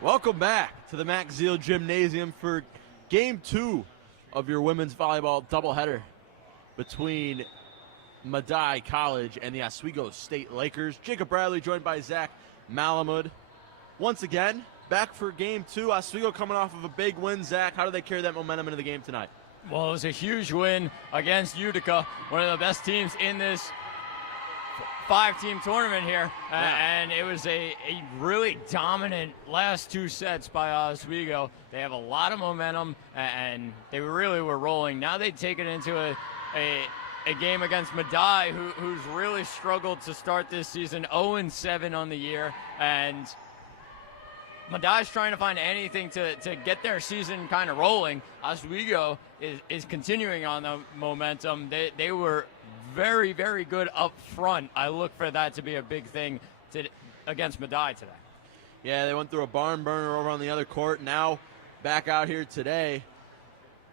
Welcome back to the Max Zeal Gymnasium for Game 2 of your women's volleyball doubleheader between Medaille College and the Oswego State Lakers. Jacob Bradley joined by Zach Malamud. Once again, back for Game 2. Oswego coming off of a big win. Zach, how do they carry that momentum into the game tonight? Well, it was a huge win against Utica, one of the best teams in this five-team tournament here, and it was a really dominant last two sets by Oswego. They have a lot of momentum, and they really were rolling. Now they take it into a game against Medaille, who's really struggled to start this season, 0-7 on the year, and Medaille's trying to find anything to get their season kind of rolling. Oswego is continuing on the momentum. They were very, very good up front. I look for that to be a big thing against Medaille today. Yeah, they went through a barn burner over on the other court. Now back out here today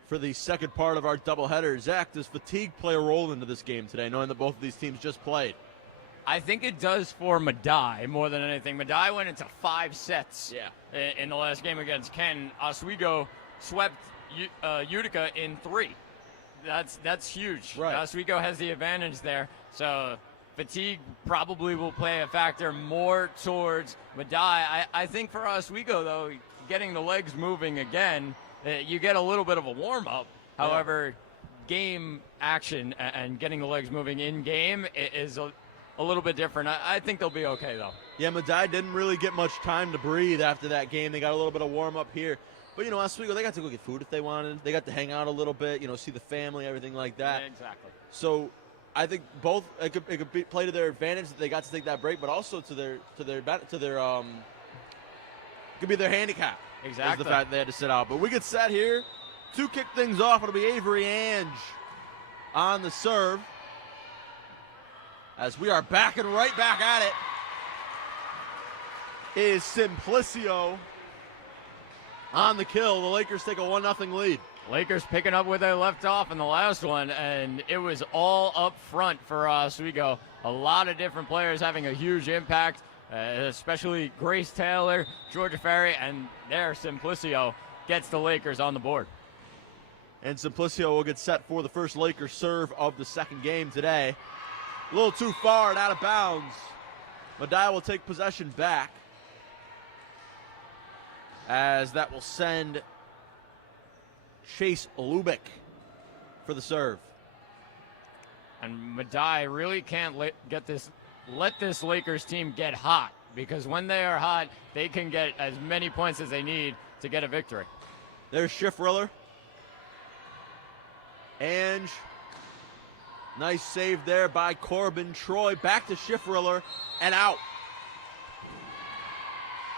for the second part of our doubleheader. Zach, does fatigue play a role into this game today, knowing that both of these teams just played? I think it does for Medaille more than anything. Medaille went into 5 sets in the last game against Ken. Oswego swept Utica in 3. That's huge. Right. Oswego has the advantage there. So fatigue probably will play a factor more towards Medaille. I think for Oswego, though, getting the legs moving again, you get a little bit of a warm-up. Yeah. However, game action and getting the legs moving in game is a little bit different. I think they'll be okay, though. Yeah, Medaille didn't really get much time to breathe after that game. They got a little bit of warm-up here. But, Oswego, they got to go get food if they wanted. They got to hang out a little bit, see the family, everything like that. Yeah, exactly. So I think both it could play to their advantage that they got to take that break, but also to their it could be their handicap. Exactly. Is the fact that they had to sit out. But we get set here to kick things off. It'll be Avery Ange on the serve as we are back and right back at it. Is Simplicio on the kill. The Lakers take a 1-0 lead. Lakers picking up where they left off in the last one, and it was all up front for Oswego. A lot of different players having a huge impact, especially Grace Taylor, Georgia Ferry, and there Simplicio gets the Lakers on the board. And Simplicio will get set for the first Lakers serve of the second game today. A little too far and out of bounds. Medaille will take possession back, as that will send Chase Lubick for the serve. And Medaille really can't let this Lakers team get hot, because when they are hot, they can get as many points as they need to get a victory. There's Schiffriller. Ange. Nice save there by Corbin Troy. Back to Schiffriller and out.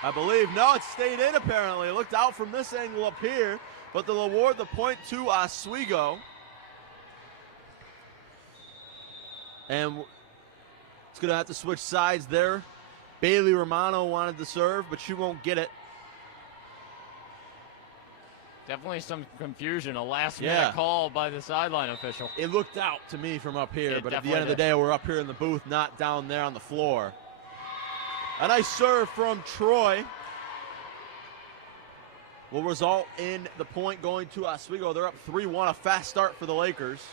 I believe, no, it stayed in apparently. It looked out from this angle up here, but they'll award the point to Oswego. And it's going to have to switch sides there. Bailey Romano wanted to serve, but she won't get it. Definitely some confusion, a last-minute call by the sideline official. It looked out to me from up here, but at the end of the day, we're up here in the booth, not down there on the floor. A nice serve from Troy will result in the point going to Oswego. They're up 3-1, a fast start for the Lakers.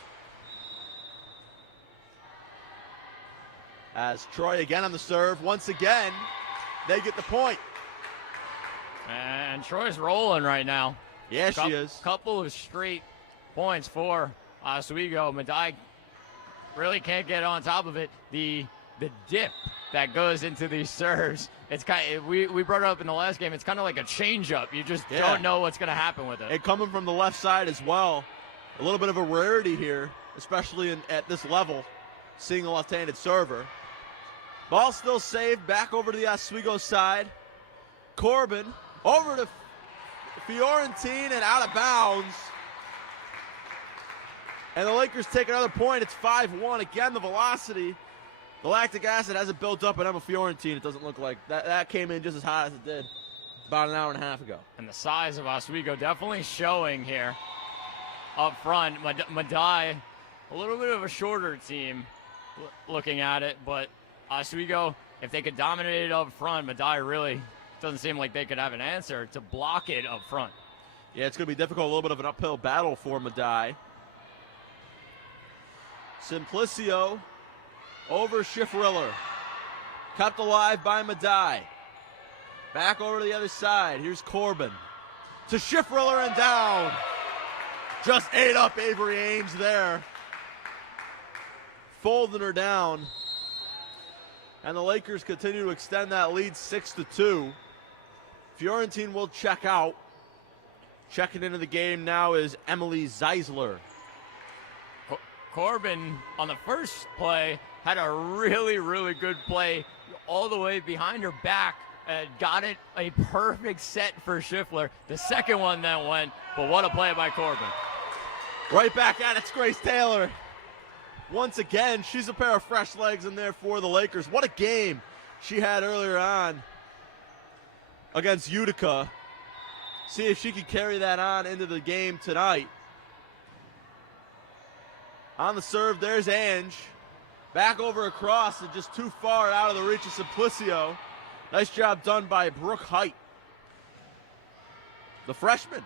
As Troy again on the serve. Once again, they get the point. And Troy's rolling right now. Yeah, she is. Couple of straight points for Oswego. Medaille really can't get on top of it. The dip that goes into these serves, it's we brought it up in the last game. It's kind of like a changeup. You just don't know what's going to happen with it. And coming from the left side as well, a little bit of a rarity here, especially at this level, seeing a left-handed server. Ball still saved, back over to the Oswego side. Corbin over to Fiorentine and out of bounds. And the Lakers take another point. It's 5-1. Again, the velocity, the lactic acid hasn't built up at Emma Fiorentine. It doesn't look like that came in just as hot as it did about an hour and a half ago. And the size of Oswego definitely showing here up front. Medaille, a little bit of a shorter team looking at it, but Oswego, if they could dominate it up front, Medaille really doesn't seem like they could have an answer to block it up front. Yeah, it's going to be difficult, a little bit of an uphill battle for Medaille. Simplicio over Schiffriller. Kept alive by Medaille. Back over to the other side. Here's Corbin. To Schiffriller and down. Just ate up Avery Ames there. Folding her down. And the Lakers continue to extend that lead 6-2. Fiorentine will check out. Checking into the game now is Emily Zeisler. Corbin on the first play had a really, really good play all the way behind her back. Got it a perfect set for Schiffler. The second one then went, but what a play by Corbin. Right back at it, it's Grace Taylor. Once again, she's a pair of fresh legs in there for the Lakers. What a game she had earlier on against Utica. See if she can carry that on into the game tonight. On the serve, there's Ange. Back over across and just too far out of the reach of Simplicio. Nice job done by Brooke Height. The freshman.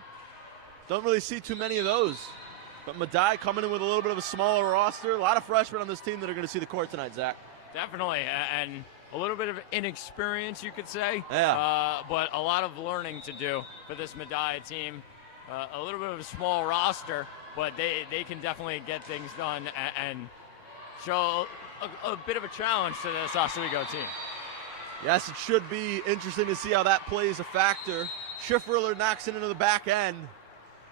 Don't really see too many of those. But Medaille coming in with a little bit of a smaller roster. A lot of freshmen on this team that are going to see the court tonight, Zach. Definitely, and a little bit of inexperience, you could say. Yeah. But a lot of learning to do for this Medaille team. A little bit of a small roster, but they can definitely get things done and show a bit of a challenge to this Oswego team. Yes, it should be interesting to see how that plays a factor. Schiffriller knocks it into the back end.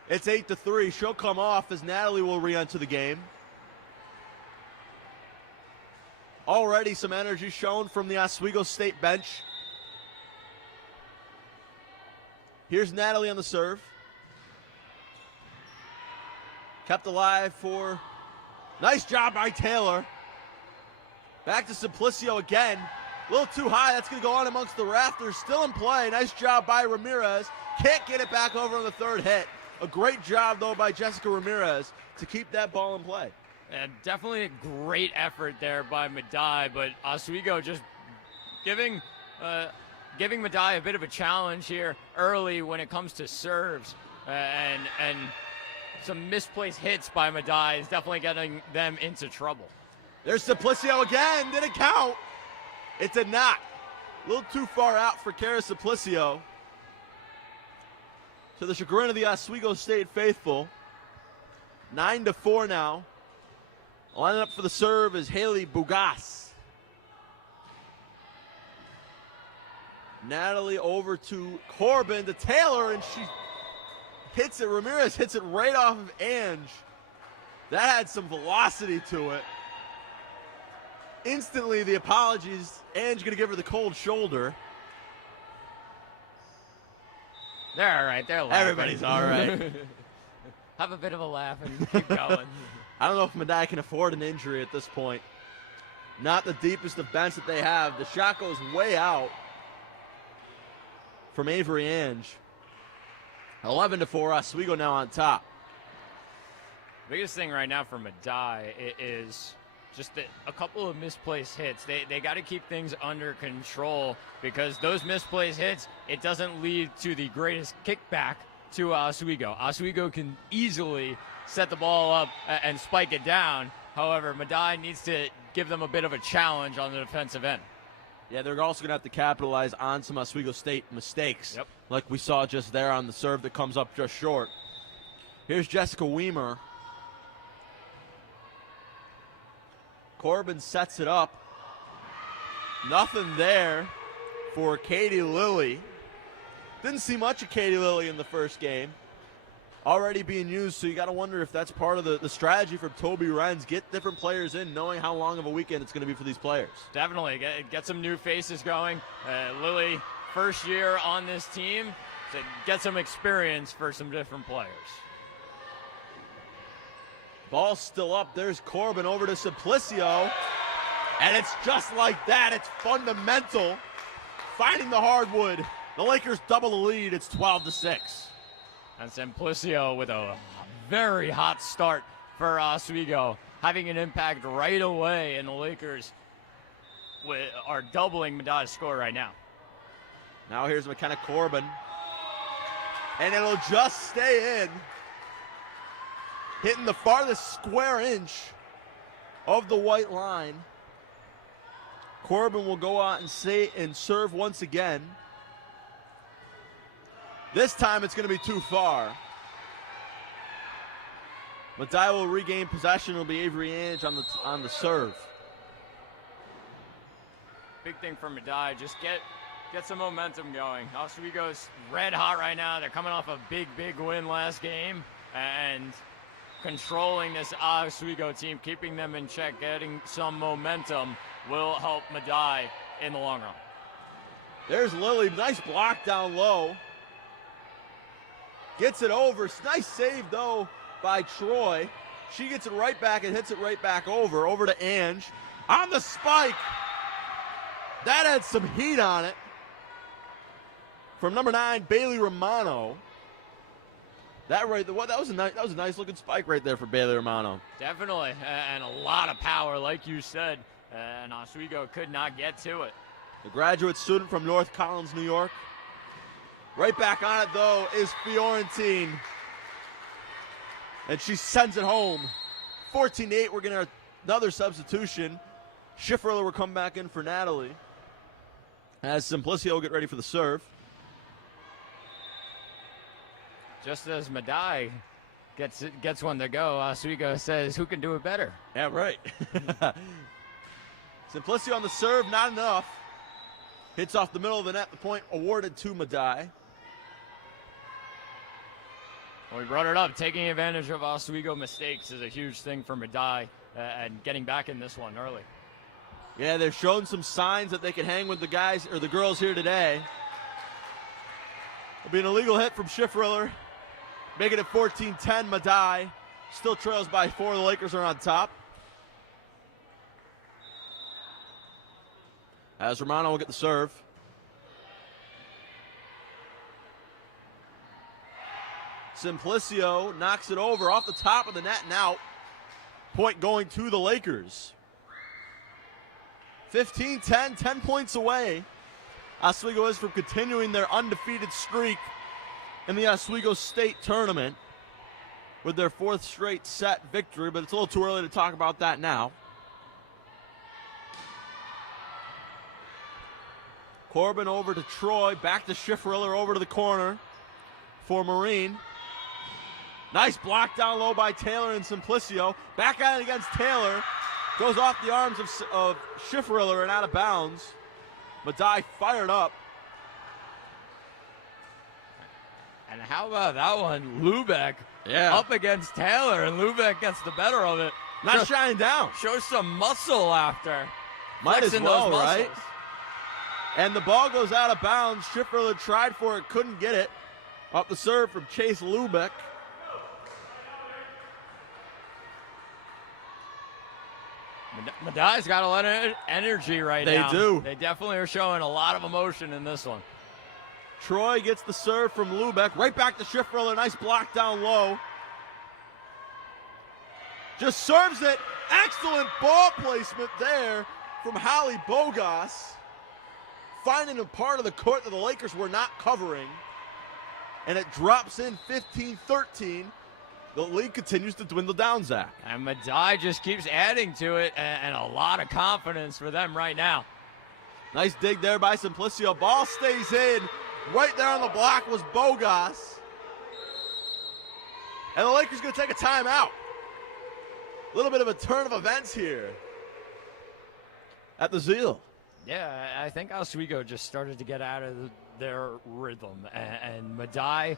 It's 8-3. She'll come off as Natalie will re-enter the game. Already some energy shown from the Oswego State bench. Here's Natalie on the serve. Kept alive for... Nice job by Taylor. Back to Simplicio again. A little too high. That's going to go on amongst the rafters. Still in play. Nice job by Ramirez. Can't get it back over on the third hit. A great job, though, by Jessica Ramirez to keep that ball in play. And definitely a great effort there by Medaille, but Oswego just giving Medaille a bit of a challenge here early when it comes to serves. And some misplaced hits by Medaille is definitely getting them into trouble. There's Simplicio again. Did it count? It did not. A little too far out for Kara Simplicio. To the chagrin of the Oswego State faithful. 9-4 now. Lining up for the serve is Haley Bugas. Natalie over to Corbin, to Taylor, and she hits it. Ramirez hits it right off of Ange. That had some velocity to it. Instantly, the apologies. Ange going to give her the cold shoulder. They're all right. They're laughing. Everybody's all right. Have a bit of a laugh and keep going. I don't know if Medaille can afford an injury at this point. Not the deepest of bench that they have. The shot goes way out from Avery Ange. 11-4, Oswego now on top. Biggest thing right now for Medaille is just a couple of misplaced hits. They got to keep things under control because those misplaced hits, it doesn't lead to the greatest kickback to Oswego. Oswego can easily set the ball up and spike it down. However, Medaille needs to give them a bit of a challenge on the defensive end. Yeah, they're also going to have to capitalize on some Oswego State mistakes, yep, like we saw just there on the serve that comes up just short. Here's Jessica Weimer. Corbin sets it up. Nothing there for Katie Lilly. Didn't see much of Katie Lilly in the first game. Already being used, so you got to wonder if that's part of the strategy for Toby Renz. Get different players in, knowing how long of a weekend it's going to be for these players. Definitely. Get some new faces going. Lilly, first year on this team, to get some experience for some different players. Ball still up. There's Corbin over to Simplicio. And it's just like that. It's fundamental. Finding the hardwood. The Lakers double the lead. It's 12-6. And Simplicio with a very hot start for Oswego, having an impact right away, and the Lakers are doubling Medaille's score right now. Now here's McKenna Corbin. And it'll just stay in. Hitting the farthest square inch of the white line. Corbin will go out and serve once again. This time it's going to be too far. Medaille will regain possession. It'll be Avery Ange on the serve. Big thing for Medaille, just get some momentum going. Oswego's red hot right now. They're coming off a big win last game, and controlling this Oswego team, keeping them in check, getting some momentum will help Medaille in the long run. There's Lily, nice block down low. Gets it over, nice save though by Troy. She gets it right back and hits it right back over to Ange. On the spike. That had some heat on it. From number 9, Bailey Romano. That was a nice looking spike right there for Bailey Romano. Definitely, and a lot of power, like you said, and Oswego could not get to it. The graduate student from North Collins, New York. Right back on it, though, is Fiorentine. And she sends it home. 14-8, we're getting another substitution. Schiffriller will come back in for Natalie. As Simplicio will get ready for the serve. Just as Medaille gets one to go, Oswego says, who can do it better? Yeah, right. Simplicio on the serve, not enough. Hits off the middle of the net, the point awarded to Medaille. Well, we brought it up. Taking advantage of Oswego mistakes is a huge thing for Medaille, and getting back in this one early. Yeah, they've shown some signs that they can hang with the guys or the girls here today. It'll be an illegal hit from Schiffriller, making it 14-10. Medaille still trails by 4. The Lakers are on top. As Romano will get the serve. Simplicio knocks it over off the top of the net and out. Point going to the Lakers. 15-10, 10 points away. Oswego is from continuing their undefeated streak in the Oswego State Tournament with their 4th straight set victory, but it's a little too early to talk about that now. Corbin over to Troy, back to Schiffriller, over to the corner for Marine. Nice block down low by Taylor and Simplicio. Back at it against Taylor. Goes off the arms of Schiffriller and out of bounds. Medaille fired up. And how about that one? Lubeck up against Taylor, and Lubeck gets the better of it. Not shining down. Shows some muscle after. Might as well, those right? And the ball goes out of bounds. Schiffriller tried for it, couldn't get it. Up the serve from Chase Lubeck. Medaille's got a lot of energy right now. They do. They definitely are showing a lot of emotion in this one. Troy gets the serve from Lubeck. Right back to Schiffriller. Nice block down low. Just serves it. Excellent ball placement there from Holly Bogas. Finding a part of the court that the Lakers were not covering. And it drops in 15-13. The lead continues to dwindle down, Zach. And Medaille just keeps adding to it, and a lot of confidence for them right now. Nice dig there by Simplicio. Ball stays in. Right there on the block was Bogas. And the Lakers going to take a timeout. A little bit of a turn of events here at the Zeal. Yeah, I think Oswego just started to get out of their rhythm. And Medaille,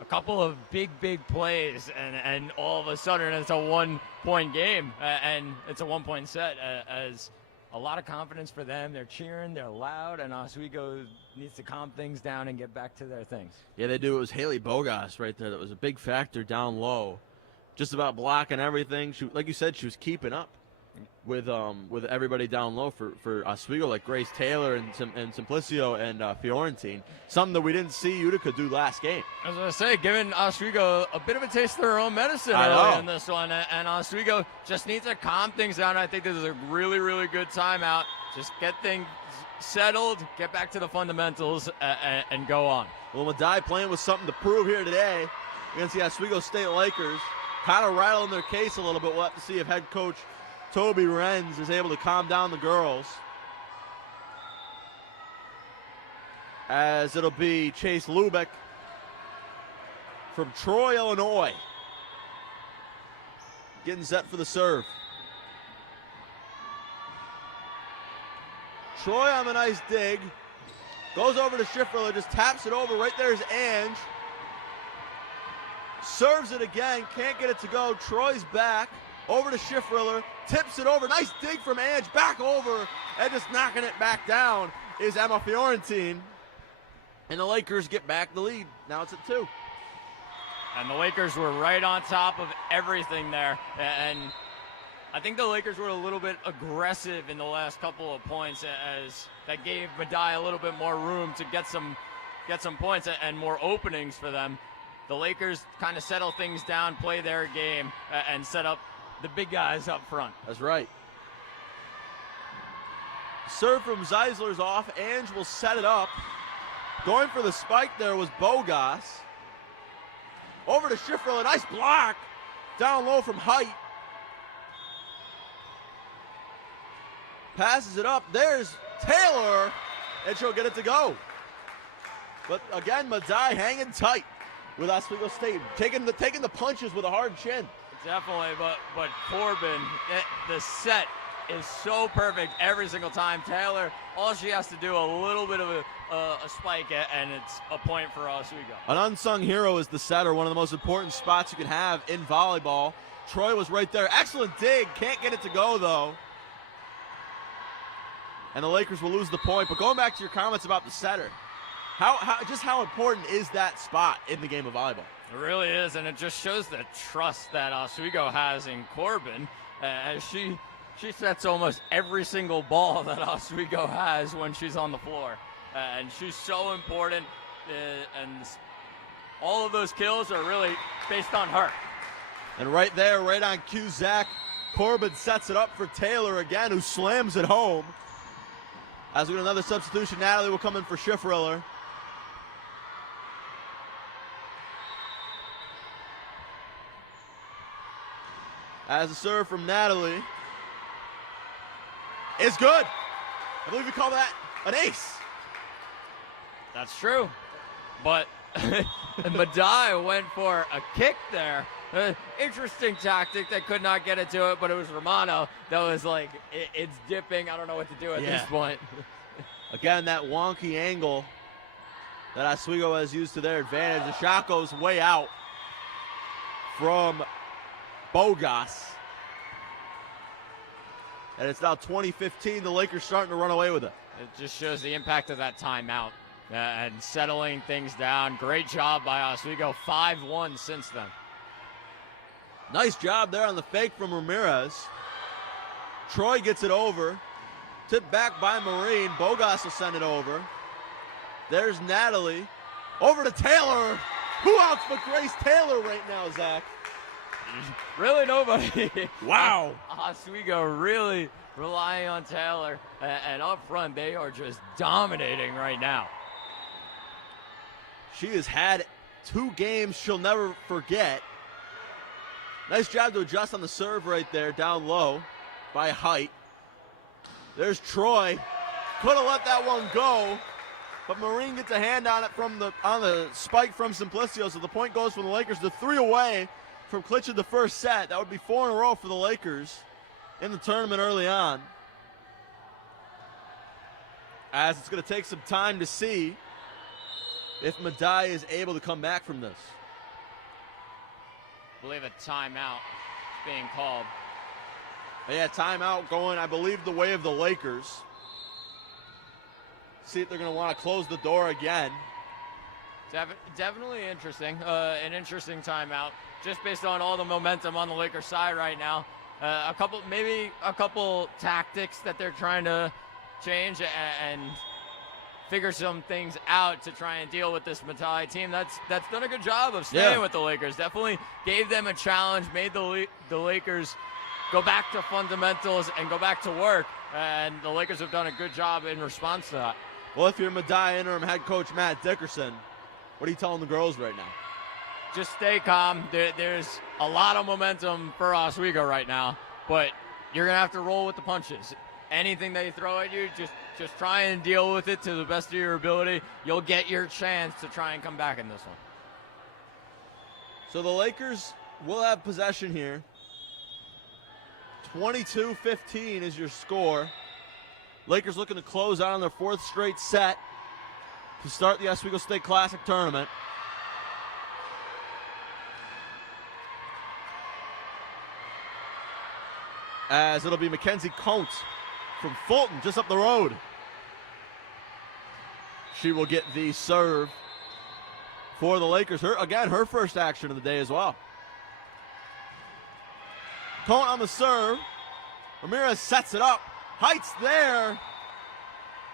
a couple of big plays, and all of a sudden it's a 1-point game, and it's a 1-point set. As a lot of confidence for them. They're cheering, they're loud, and Oswego needs to calm things down and get back to their things. Yeah, they do. It was Haley Bogas right there that was a big factor down low, just about blocking everything. She, like you said, she was keeping up with everybody down low for Oswego, like Grace Taylor and Simplicio and Fiorentine. Something that we didn't see Utica do last game. I was going to say, giving Oswego a bit of a taste of their own medicine early in this one, and Oswego just needs to calm things down. I think this is a really good timeout Just get things settled, get back to the fundamentals, and go on. Well, Medaille playing with something to prove here today against the Oswego State Lakers. Kind of rattling their case a little bit. We'll have to see if head coach Toby Renz is able to calm down the girls. As it'll be Chase Lubeck from Troy, Illinois, getting set for the serve. Troy on the nice dig. Goes over to Schifferler, just taps it over. Right there's Ange. Serves it again, can't get it to go. Troy's back, over to Schifferler, tips it over. Nice dig from Ange, back over, and just knocking it back down is Emma Fiorentine. And the Lakers get back the lead. Now it's at 2. And the Lakers were right on top of everything there. And I think the Lakers were a little bit aggressive in the last couple of points, as that gave Medaille a little bit more room to get some points and more openings for them. The Lakers kind of settle things down, play their game, and set up the big guys up front. That's right. Serve from Zeisler's off. Ange will set it up. Going for the spike there was Bogas. Over to Schifferler, nice block. Down low from Height. Passes it up, there's Taylor, and she'll get it to go. But again, Medaille hanging tight with Oswego State, taking the punches with a hard chin. Definitely, but Corbin, the set is so perfect every single time. Taylor, all she has to do a little bit of a spike, and it's a point for Oswego. An unsung hero is the setter, one of the most important spots you can have in volleyball. Troy was right there. Excellent dig. Can't get it to go, though. And the Lakers will lose the point. But going back to your comments about the setter, how important is that spot in the game of volleyball? It really is, and it just shows the trust that Oswego has in Corbin, as she sets almost every single ball that Oswego has when she's on the floor. And she's so important, and all of those kills are really based on her. And right there, right on cue, Zach, Corbin sets it up for Taylor again, who slams it home. As we get another substitution, Natalie will come in for Schifferler. As a serve from Natalie is good. I believe we call that an ace. That's true. But Medaille went for a kick there. Interesting tactic. They could not get it to it, but it was Romano that was like, it's dipping. I don't know what to do at this point. Again, that wonky angle that Oswego has used to their advantage. The shot goes way out from Bogas. And it's now 20-15. The Lakers starting to run away with it. It just shows the impact of that timeout and settling things down. Great job by Oswego. 5-1 since then. Nice job there on the fake from Ramirez. Troy gets it over. Tipped back by Marine. Bogas will send it over. There's Natalie. Over to Taylor. Who else but Grace Taylor right now, Zach? Really nobody. Wow. Oswego really relying on Taylor. And up front, they are just dominating right now. She has had 2 games she'll never forget. Nice job to adjust on the serve right there, down low by Height. There's Troy. Could have let that one go, but Marine gets a hand on it on the spike from Simplicio, so the point goes from the Lakers. The 3 away from clinching the first set. That would be 4 in a row for the Lakers in the tournament early on. As it's going to take some time to see if Medaille is able to come back from this. I believe a timeout is being called. Yeah, timeout going, I believe, the way of the Lakers. See if they're going to want to close the door again. Definitely interesting. An interesting timeout, just based on all the momentum on the Lakers side right now. Maybe a couple tactics that they're trying to change and figure some things out to try and deal with this Medaille team that's done a good job of staying with the Lakers. Definitely gave them a challenge, made the Lakers go back to fundamentals and go back to work. and the Lakers have done a good job in response to that. Well, if you're Medaille interim head coach Matt Dickerson, what are you telling the girls right now? Just stay calm. There's a lot of momentum for Oswego right now, but you're going to have to roll with the punches. Anything they throw at you, just try and deal with it to the best of your ability. You'll get your chance to try and come back in this one. So the Lakers will have possession here. 22-15 is your score. Lakers looking to close out on their 4th straight set to start the Oswego State Classic tournament. As it'll be Mackenzie Coates from Fulton, just up the road. She will get the serve for the Lakers. Her first action of the day as well. Coates on the serve. Ramirez sets it up. Heights there.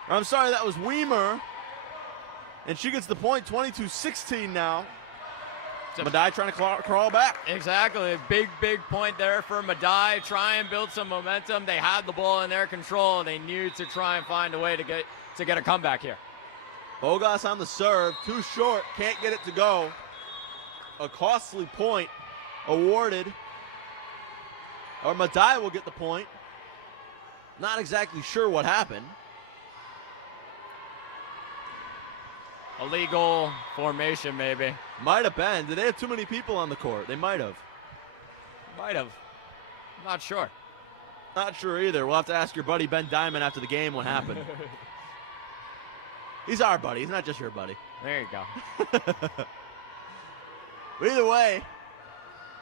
I'm sorry, that was Weimer. And she gets the point, 22-16 now. Medaille trying to crawl back. Exactly. A big point there for Medaille. Try and build some momentum. They had the ball in their control. They needed to try and find a way to get a comeback here. Bogas on the serve. Too short. Can't get it to go. A costly point awarded. Or Medaille will get the point. Not exactly sure what happened. Illegal formation, maybe. Might have been. Did they have too many people on the court? They might have. Might have. Not sure. Not sure either. We'll have to ask your buddy Ben Diamond after the game what happened. He's our buddy. He's not just your buddy. There you go. But either way,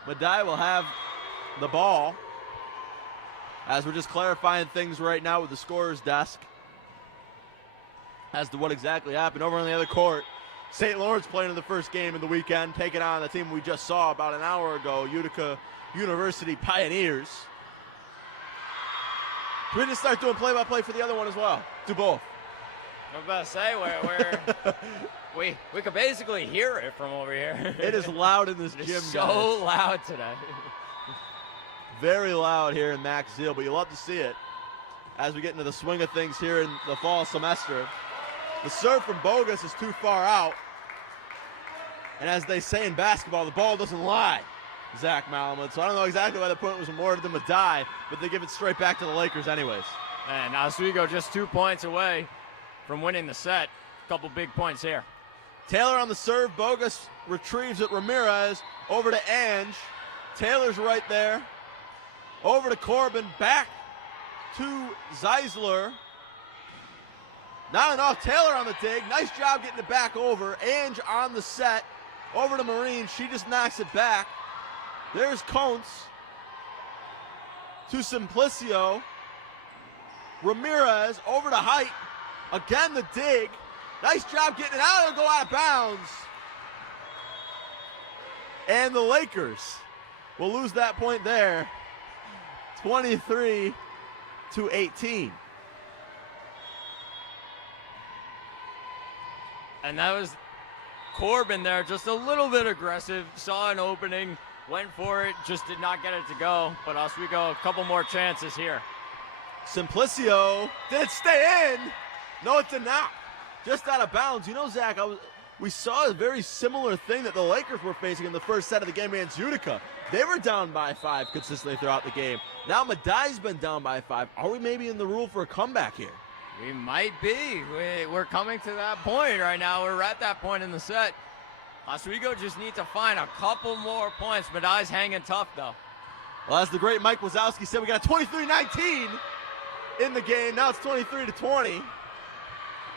Medaille will have the ball. As we're just clarifying things right now with the scorer's desk as to what exactly happened. Over on the other court, St. Lawrence playing in the first game of the weekend, taking on the team we just saw about an hour ago, Utica University Pioneers. We just start doing play-by-play for the other one as well. Do both. I was about to say, we could basically hear it from over here. It is loud in this gym, It's guys. so loud today. Very loud here in Max Zeal, but you love to see it as we get into the swing of things here in the fall semester. The serve from Bogas is too far out. And as they say in basketball, the ball doesn't lie, Zach Malamud. So I don't know exactly why the point was awarded to Medaille, but they give it straight back to the Lakers anyways. And Oswego just 2 points away from winning the set. A couple big points here. Taylor on the serve. Bogas retrieves it. Ramirez over to Ange. Taylor's right there. Over to Corbin, back to Zeisler. Not enough. Taylor on the dig. Nice job getting it back over. Ange on the set. Over to Marine. She just knocks it back. There's Coates. To Simplicio. Ramirez over to Height. Again the dig. Nice job getting it out. It'll go out of bounds. And the Lakers will lose that point there. 23-18. And that was Corbin there, just a little bit aggressive, saw an opening, went for it, just did not get it to go. But Oswego, a couple more chances here. Simplicio, did it stay in? No, it did not. Just out of bounds. You know, Zach, we saw a very similar thing that the Lakers were facing in the first set of the game against Utica. They were down by 5 consistently throughout the game. Now Medaille's been down by 5. Are we maybe in the rule for a comeback here? We might be. We're coming to that point right now. We're at that point in the set. Oswego just need to find a couple more points. Medaille's hanging tough, though. Well, as the great Mike Wazowski said, we got 23-19 in the game. Now it's 23-20.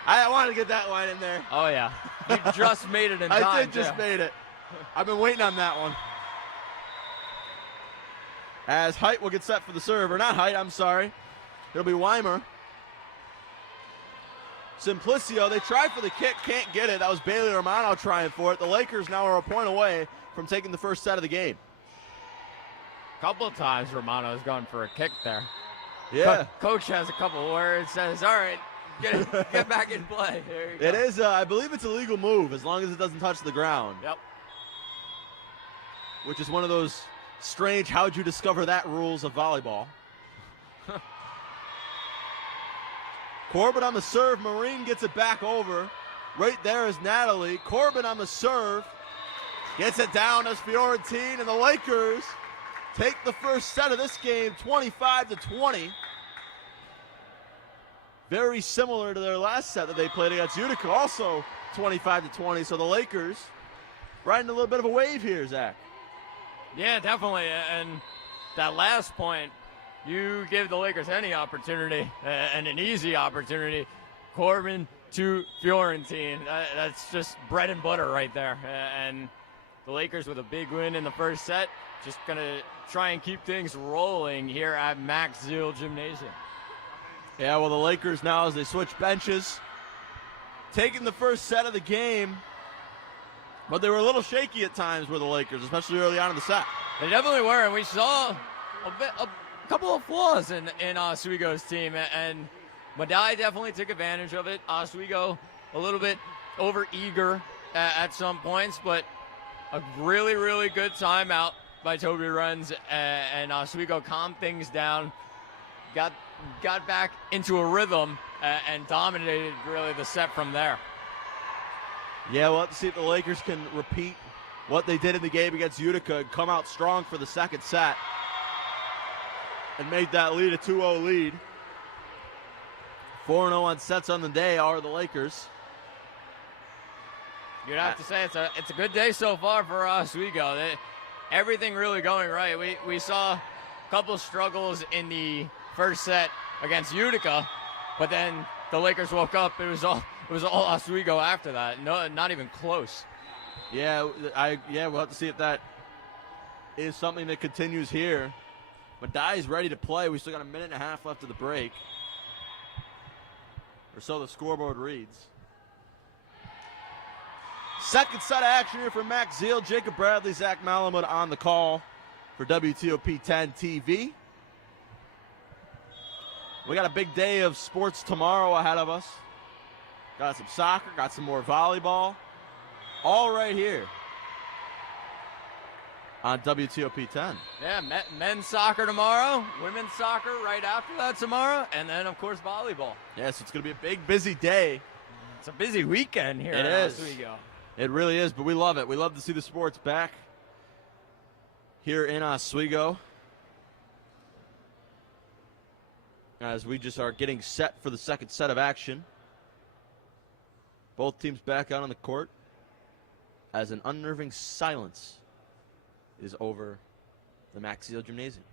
I wanted to get that line in there. Oh, yeah. You just made it in time. I did just made it. I've been waiting on that one. As Height will get set for the serve. Or not Height, I'm sorry. It'll be Weimer. Simplicio, they tried for the kick, can't get it. That was Bailey Romano trying for it. The Lakers now are a point away from taking the first set of the game. A couple of times Romano's gone for a kick there. Yeah. Coach has a couple of words, says, all right, get back in play. There you go. It is, I believe it's a legal move as long as it doesn't touch the ground. Yep. Which is one of those strange how'd you discover that rules of volleyball. Corbin on the serve. Marine gets it back over. Right there is Natalie. Corbin on the serve. Gets it down as Fiorentine, and the Lakers take the first set of this game 25-20. Very similar to their last set that they played against Utica, also 25-20. So the Lakers riding a little bit of a wave here, Zach. Yeah, definitely. And that last point, you give the Lakers any opportunity, and an easy opportunity. Corbin to Fiorentine. That's just bread and butter right there. And the Lakers with a big win in the first set, just going to try and keep things rolling here at Max Ziel Gymnasium. Yeah, well, the Lakers now, as they switch benches, taking the first set of the game, but they were a little shaky at times with the Lakers, especially early on in the set. They definitely were, and we saw a couple of flaws in Oswego's team, and Medaille definitely took advantage of it. Oswego a little bit over-eager at some points, but a really, really good timeout by Toby Runs, and Oswego calmed things down, got back into a rhythm, and dominated really the set from there. Yeah, we'll have to see if the Lakers can repeat what they did in the game against Utica and come out strong for the second set and make that lead a 2-0 lead. 4-0 on sets on the day are the Lakers. You'd have to say it's a good day so far for Oswego. Everything really going right. We saw a couple struggles in the first set against Utica, but then the Lakers woke up. It was all Oswego after that. No, not even close. Yeah, we'll have to see if that is something that continues here. Medaille's ready to play. We still got a minute and a half left of the break, or so the scoreboard reads. Second set of action here for Max Ziel. Jacob Bradley, Zach Malamud on the call for WTOP 10 TV. We got a big day of sports tomorrow ahead of us. Got some soccer, got some more volleyball. All right here on WTOP 10. Yeah, men's soccer tomorrow, women's soccer right after that tomorrow, and then, of course, volleyball. Yeah, so it's going to be a big, busy day. It's a busy weekend here at Oswego. It really is, but we love it. We love to see the sports back here in Oswego as we just are getting set for the second set of action. Both teams back out on the court as an unnerving silence is over the Max Ziel Gymnasium.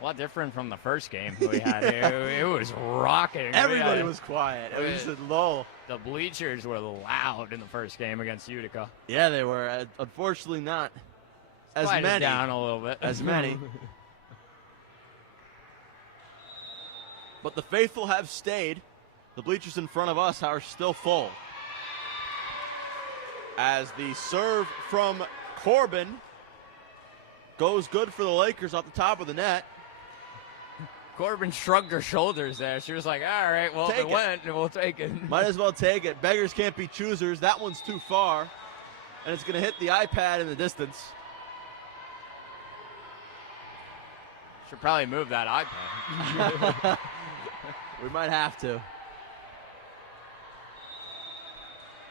A lot different from the first game we had here. It was rocking. Everybody was quiet. It was just lull. The bleachers were loud in the first game against Utica. Yeah, they were. Unfortunately, not as many. Down a little bit. As many. But the faithful have stayed. The bleachers in front of us are still full. As the serve from Corbin goes good for the Lakers off the top of the net. Corbin shrugged her shoulders there. She was like, all right, well, if it went, we'll take it. Might as well take it. Beggars can't be choosers. That one's too far. And it's going to hit the iPad in the distance. Should probably move that iPad. We might have to.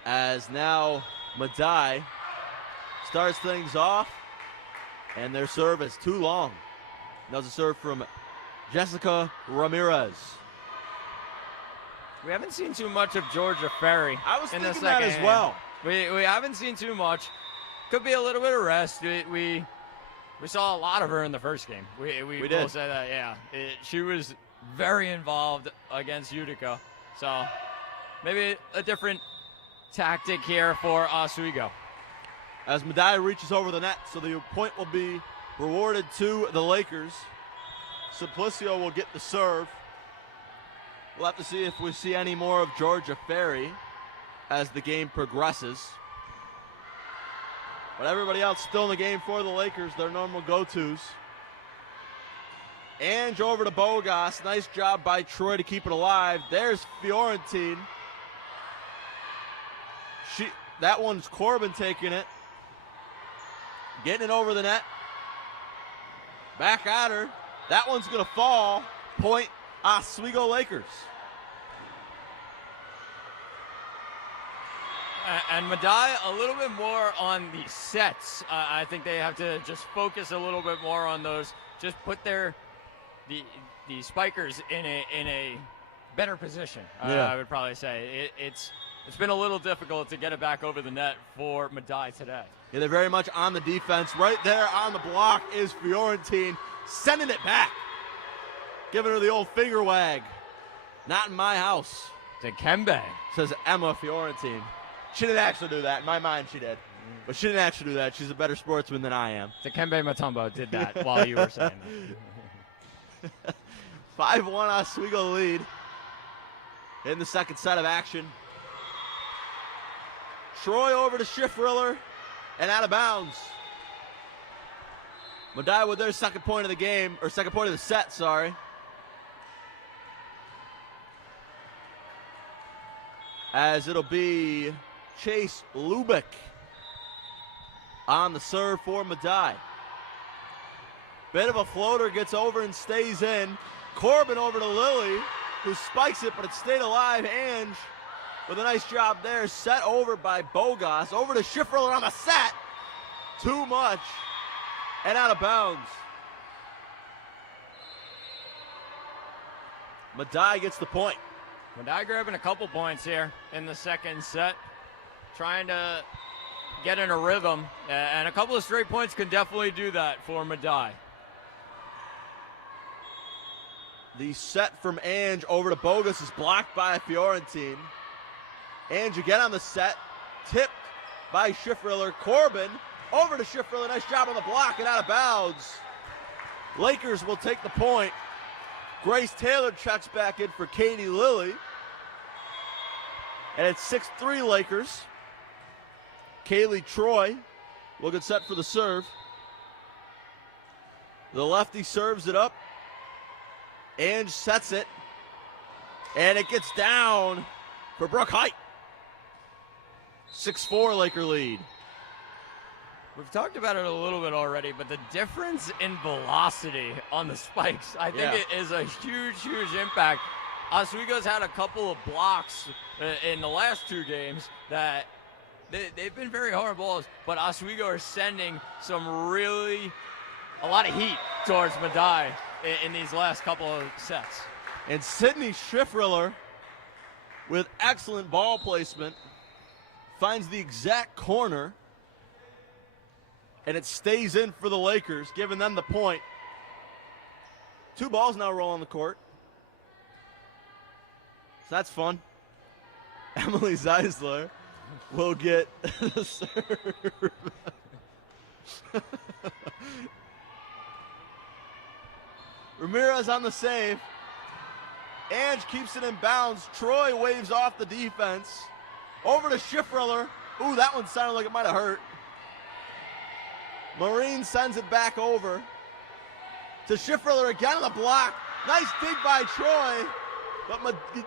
As now Medaille starts things off. And their serve is too long. That was a serve from Jessica Ramirez. We haven't seen too much of Georgia Ferry. I was thinking that as well. We haven't seen too much. Could be a little bit of rest. We saw a lot of her in the first game. We did. Both say that, yeah. She was very involved against Utica. So maybe a different tactic here for Oswego. As Medaille reaches over the net, so the point will be rewarded to the Lakers. Simplicio will get the serve. We'll have to see if we see any more of Georgia Ferry as the game progresses. But everybody else still in the game for the Lakers, their normal go-tos. And over to Bogas. Nice job by Troy to keep it alive. There's Fiorentine. That one's Corbin taking it. Getting it over the net. Back at her. That one's going to fall. Point Oswego Lakers. And Medaille a little bit more on the sets. I think they have to just focus a little bit more on those. Just put the spikers in a better position. I would probably say it's been a little difficult to get it back over the net for Medaille today. Yeah, they're very much on the defense. Right there on the block is Fiorentine, sending it back, giving her the old finger wag. Not in my house. Dikembe, says Emma Fiorentine. She didn't actually do that. In my mind, she did. But she didn't actually do that. She's a better sportsman than I am. Dikembe Mutombo did that while you were saying that. 5-1 Oswego lead in the second set of action. Troy over to Schiffriller and out of bounds. Medaille with their second point of the game, or second point of the set, sorry. As it'll be Chase Lubick on the serve for Medaille. Bit of a floater, gets over and stays in. Corbin over to Lilly, who spikes it, but it stayed alive. Ange with a nice job there. Set over by Bogas. Over to Schiffriller on the set. Too much. And out of bounds. Medaille gets the point. Medaille grabbing a couple points here in the second set. Trying to get in a rhythm. And a couple of straight points can definitely do that for Medaille. The set from Ange over to Bogas is blocked by Fiorentine. Ange again on the set. Tipped by Schiffriller. Corbin over to Schiffriller. Nice job on the block and out of bounds. Lakers will take the point. Grace Taylor checks back in for Katie Lilly. And it's 6-3 Lakers. Kaylee Troy will get set for the serve. The lefty serves it up. Ange sets it. And it gets down for Brooke Height. 6-4 Laker lead. We've talked about it a little bit already, but the difference in velocity on the spikes, I think it is a huge, huge impact. Oswego's had a couple of blocks in the last two games that they've been very hard balls, but Oswego are sending a lot of heat towards Medaille in these last couple of sets. And Sydney Schiffriller, with excellent ball placement, finds the exact corner, and it stays in for the Lakers, giving them the point. Two balls now roll on the court. So that's fun. Emily Zeisler will get the serve. Ramirez on the save. Ange keeps it in bounds. Troy waves off the defense. Over to Schiffriller. Ooh, that one sounded like it might have hurt. Marine sends it back over to Schiffriller again on the block. Nice dig by Troy, but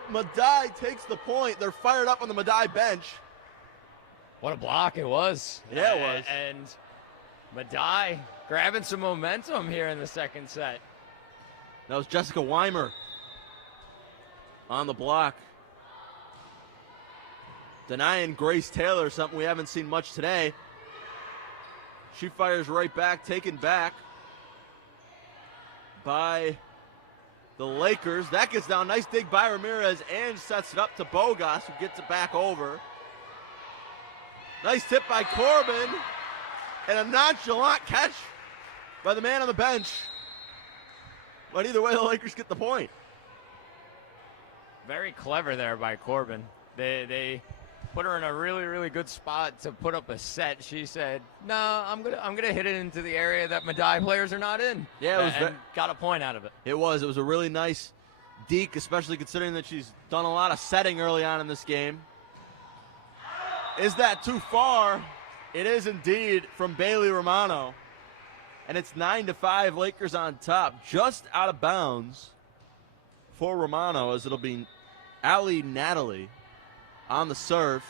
Medaille takes the point. They're fired up on the Medaille bench. What a block it was. Yeah, it was. And Medaille grabbing some momentum here in the second set. That was Jessica Weimer on the block. Denying Grace Taylor, something we haven't seen much today. She fires right back, taken back by the Lakers. That gets down. Nice dig by Ramirez. Ange sets it up to Bogas, who gets it back over. Nice tip by Corbin. And a nonchalant catch by the man on the bench. But either way, the Lakers get the point. Very clever there by Corbin. They put her in a really, really good spot to put up a set. She said, "No, I'm gonna hit it into the area that Medaille players are not in." Yeah, it was and got a point out of it. It was a really nice deke, especially considering that she's done a lot of setting early on in this game. Is that too far? It is indeed from Bailey Romano. And it's 9-5, Lakers on top, just out of bounds for Romano, as it'll be Ali Natalie on the serve.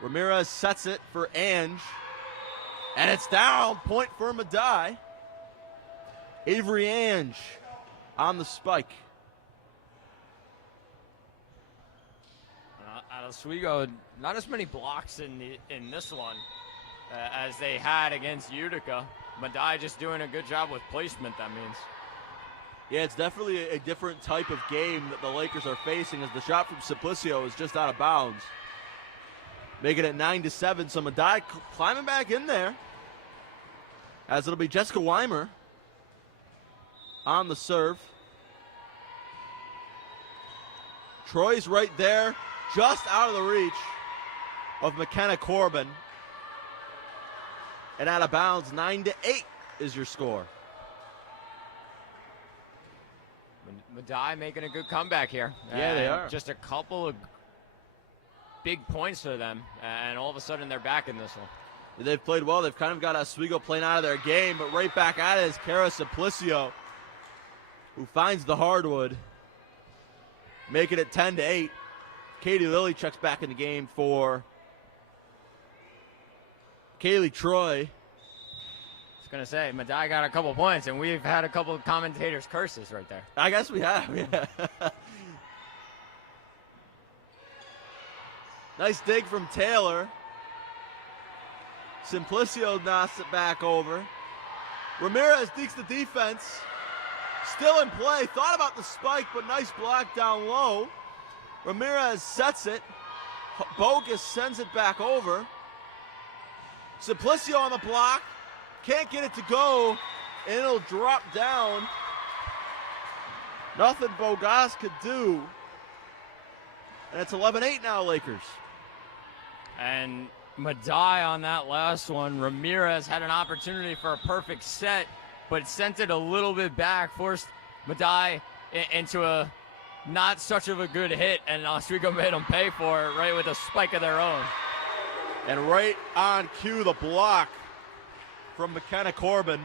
Ramirez sets it for Ange, and it's down. Point for Medaille. Avery Ange on the spike. Oswego, not as many blocks in this one as they had against Utica. Medaille just doing a good job with placement, that means. Yeah, it's definitely a different type of game that the Lakers are facing, as the shot from Simplicio is just out of bounds. Making it 9-7, so Medaille climbing back in there, as it'll be Jessica Weimer on the serve. Troy's right there, just out of the reach of McKenna Corbin. And out of bounds, 9-8 is your score. Medaille making a good comeback here. Yeah, they are. Just a couple of big points for them, and all of a sudden they're back in this one. They've played well. They've kind of got Oswego playing out of their game, but right back at it is Kara Simplicio, who finds the hardwood, making it 10-8. Katie Lilly checks back in the game for Kaylee Troy. I was going to say, Medaille got a couple points, and we've had a couple of commentators' curses right there. I guess we have, yeah. Nice dig from Taylor. Simplicio knocks it back over. Ramirez digs the defense. Still in play. Thought about the spike, but nice block down low. Ramirez sets it. Bogus sends it back over. Simplicio on the block. Can't get it to go, and it'll drop down. Nothing Bogas could do. And it's 11-8 now, Lakers. And Medaille on that last one. Ramirez had an opportunity for a perfect set, but sent it a little bit back, forced Medaille into a not such of a good hit, and Oswego made them pay for it right with a spike of their own. And right on cue, the block from McKenna Corbin,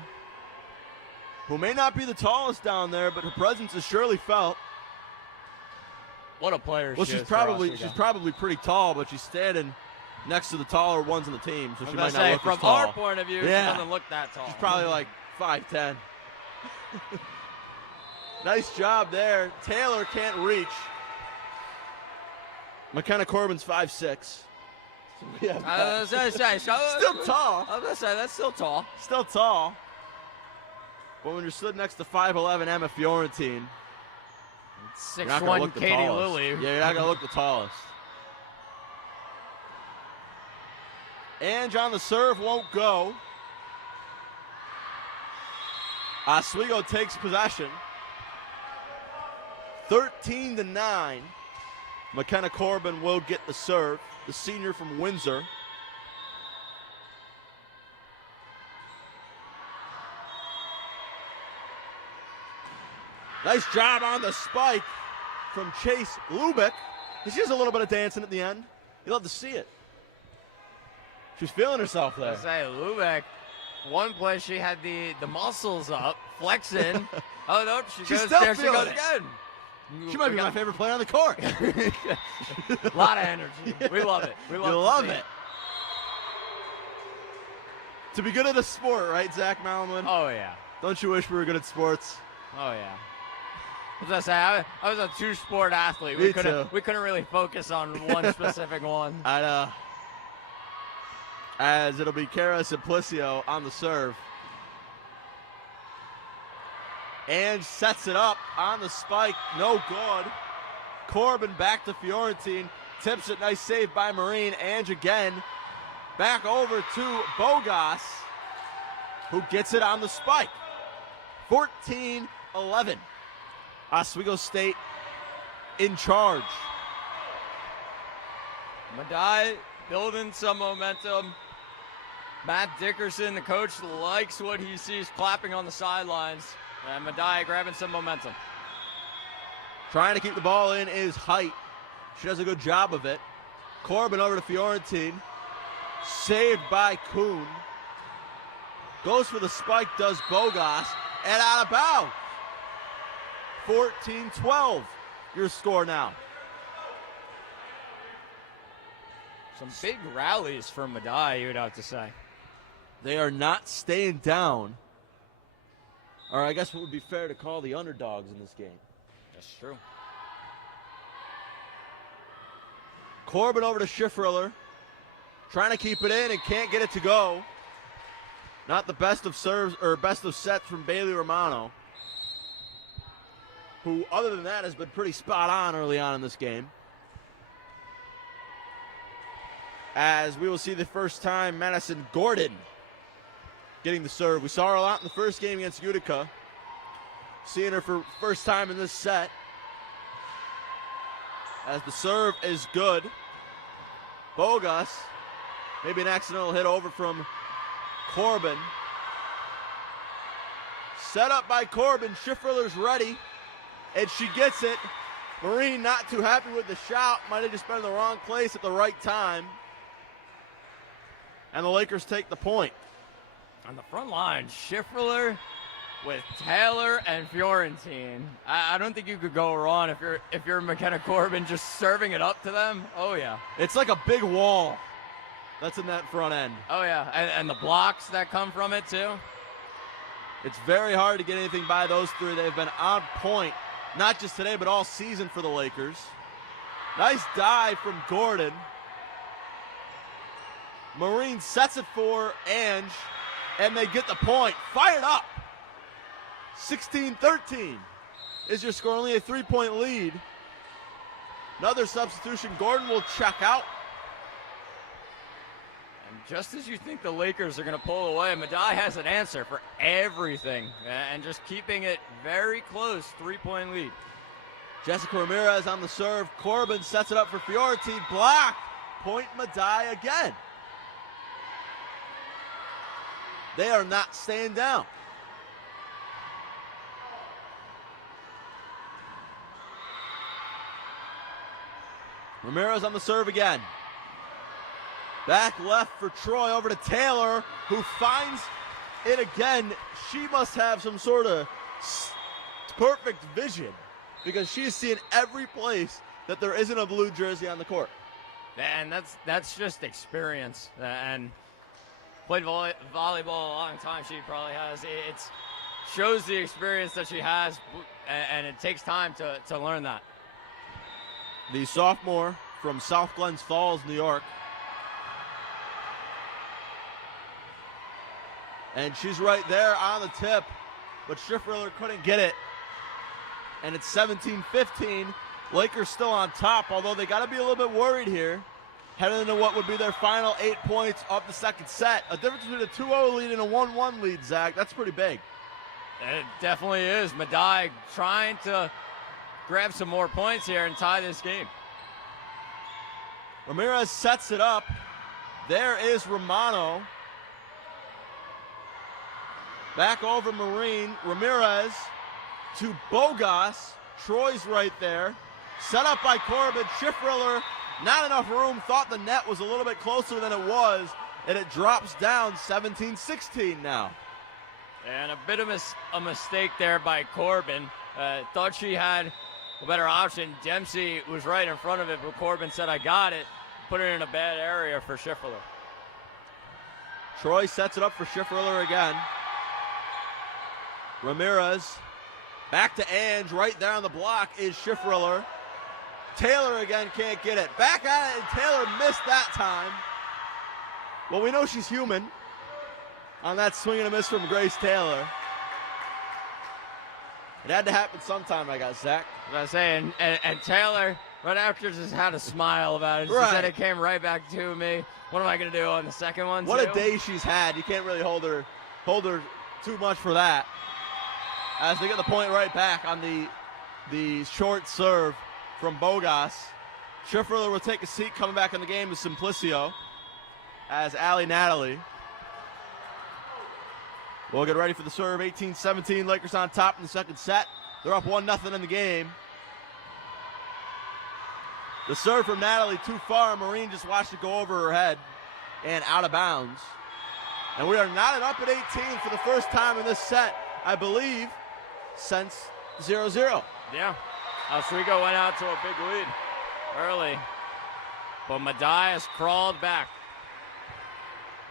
who may not be the tallest down there, but her presence is surely felt. What a player Well, she she's is probably pretty tall, but she's standing next to the taller ones on the team, so she might not look from as tall. our point of view, she doesn't look that tall. She's probably like 5'10". Nice job there. Taylor can't reach. McKenna Corbin's 5'6". I was going to say, still tall. I was going to say, that's still tall. Still tall. But when you're stood next to 5'11" Emma Fiorentine, 6'1" Katie Lilly. Yeah, you're not going to look the tallest. Ange on the serve, won't go. Oswego takes possession. 13-9. McKenna Corbin will get the serve, the senior from Windsor. Nice job on the spike from Chase Lubick. She has a little bit of dancing at the end. You love to see it. She's feeling herself there. I say, Lubeck, one play she had the muscles up, flexing. Oh, no, she goes there, she goes again. She might be my favorite player on the court. A lot of energy. We love it. We love it. To be good at a sport, right, Zach Malamud? Oh, yeah. Don't you wish we were good at sports? Oh, yeah. I was going to say, I was a two-sport athlete. We couldn't really focus on one specific one. I know. As it'll be Kara Simplicio on the serve. Ange sets it up on the spike. No good. Corbin back to Fiorentine. Tips it. Nice save by Marine. Ange again. Back over to Bogas, who gets it on the spike. 14-11. Oswego State in charge. Medaille building some momentum. Matt Dickerson, the coach, likes what he sees clapping on the sidelines. And Medaille grabbing some momentum. Trying to keep the ball in is Height. She does a good job of it. Corbin over to Fiorentine. Saved by Kuhn. Goes for the spike, does Bogas. And out of bounds. 14-12, your score now. Some big rallies from Medaille, you would have to say. They are not staying down. or I guess what would be fair to call the underdogs in this game. That's true. Corbin over to Schiffriller, trying to keep it in and can't get it to go. Not the best of serves or best of sets from Bailey Romano, who other than that has been pretty spot on early on in this game. As we will see the first time Madison Gordon getting the serve. We saw her a lot in the first game against Utica. Seeing her for first time in this set. As the serve is good. Bogas, maybe an accidental hit over from Corbin. Set up by Corbin. Schiffriller's ready, and she gets it. Marine not too happy with the shot. Might have just been in the wrong place at the right time. And the Lakers take the point. On the front line, Schiffriller with Taylor and Fiorentine. I don't think you could go wrong if you're McKenna Corbin just serving it up to them. Oh, yeah. It's like a big wall that's in that front end. Oh, yeah, and the blocks that come from it, too. It's very hard to get anything by those three. They've been on point, not just today, but all season for the Lakers. Nice dive from Gordon. Marine sets it for Ange, and they get the point. Fired up. 16-13 is your score, only a 3-point lead. Another substitution. Gordon will check out. And just as you think the Lakers are going to pull away, Medaille has an answer for everything and just keeping it very close, 3-point lead. Jessica Ramirez on the serve. Corbin sets it up for Fiorentine. Block. Point Medaille again. They are not staying down. Ramirez on the serve again. Back left for Troy, over to Taylor, who finds it again. She must have some sort of perfect vision, because she's seeing every place that there isn't a blue jersey on the court. And that's just experience. And played volleyball a long time. She probably has. It shows the experience that she has, and it takes time to learn that. The sophomore from South Glens Falls, New York. And she's right there on the tip, but Schiffriller couldn't get it. And it's 17-15. Lakers still on top, although they got to be a little bit worried here, heading into what would be their final 8 points of the second set. A difference between a 2-0 lead and a 1-1 lead, Zach. That's pretty big. It definitely is. Medaille trying to grab some more points here and tie this game. Ramirez sets it up. There is Romano. Back over Marine. Ramirez to Bogas. Troy's right there. Set up by Corbin. Schiffriller, not enough room. Thought the net was a little bit closer than it was, and it drops down 17-16 now. And a bit of a mistake there by Corbin. Thought she had a better option. Dempsey was right in front of it, but Corbin said, I got it. Put it in a bad area for Schiffriller. Troy sets it up for Schiffriller again. Ramirez back to Ange. Right there on the block is Schiffriller. Taylor again can't get it. Back at it, and Taylor missed that time. Well, we know she's human on that swing and a miss from Grace Taylor. It had to happen sometime, I guess, Zach. I was saying, and Taylor, right after, just had a smile about it. She said it came right back to me. What am I going to do on the second one, What a day she's had. You can't really hold her too much for that. As they get the point right back on the short serve from Bogas. Schiffriller will take a seat. Coming back in the game is Simplicio as Allie Natalie. We'll get ready for the serve. 18-17, Lakers on top in the second set. They're up 1-0 in the game. The serve from Natalie too far. Marine just watched it go over her head and out of bounds. And we are knotted up at 18 for the first time in this set, I believe, since 0-0. Yeah. Oswego went out to a big lead early, but Medaille has crawled back.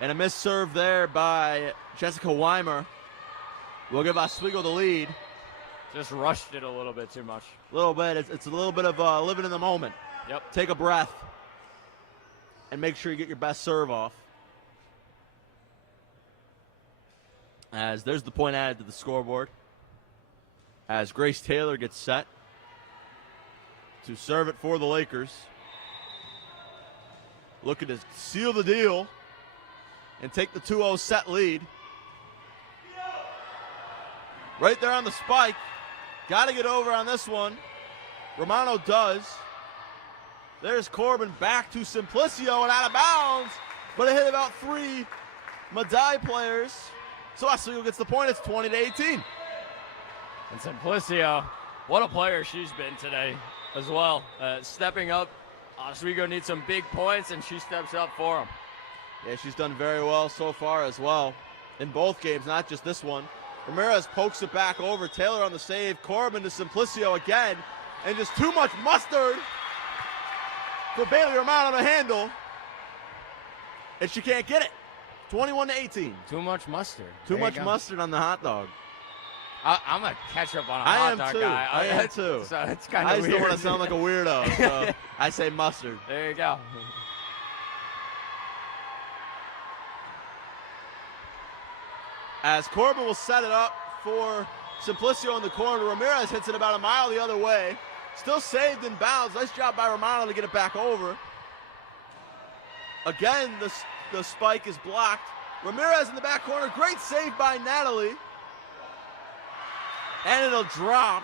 And a missed serve there by Jessica Weimer. will give Oswego the lead. Just rushed it a little bit too much. A little bit. It's a little bit of living in the moment. Yep. Take a breath and make sure you get your best serve off. As there's the point added to the scoreboard. As Grace Taylor gets set to serve it for the Lakers. Looking to seal the deal and take the 2-0 set lead. Right there on the spike. Got to get over on this one. Romano does. There's Corbin back to Simplicio and out of bounds. But it hit about 3 Medaille players. So Oswego gets the point. It's 20-18. And Simplicio, what a player she's been today as well. Stepping up. Oswego needs some big points, and she steps up for them. Yeah, she's done very well so far as well in both games, not just this one. Ramirez pokes it back over. Taylor on the save. Corbin to Simplicio again. And just too much mustard for Bailey Romano to handle. And she can't get it. 21-18. Too much mustard. Too much mustard on the hot dog. I'm a ketchup on a hot dog guy. I am too. So it's kind of I weird. just don't want to sound like a weirdo, so I say mustard. There you go. As Corbin will set it up for Simplicio in the corner. Ramirez hits it about a mile the other way. Still saved in bounds. Nice job by Romano to get it back over. Again, the spike is blocked. Ramirez in the back corner. Great save by Natalie. And it'll drop.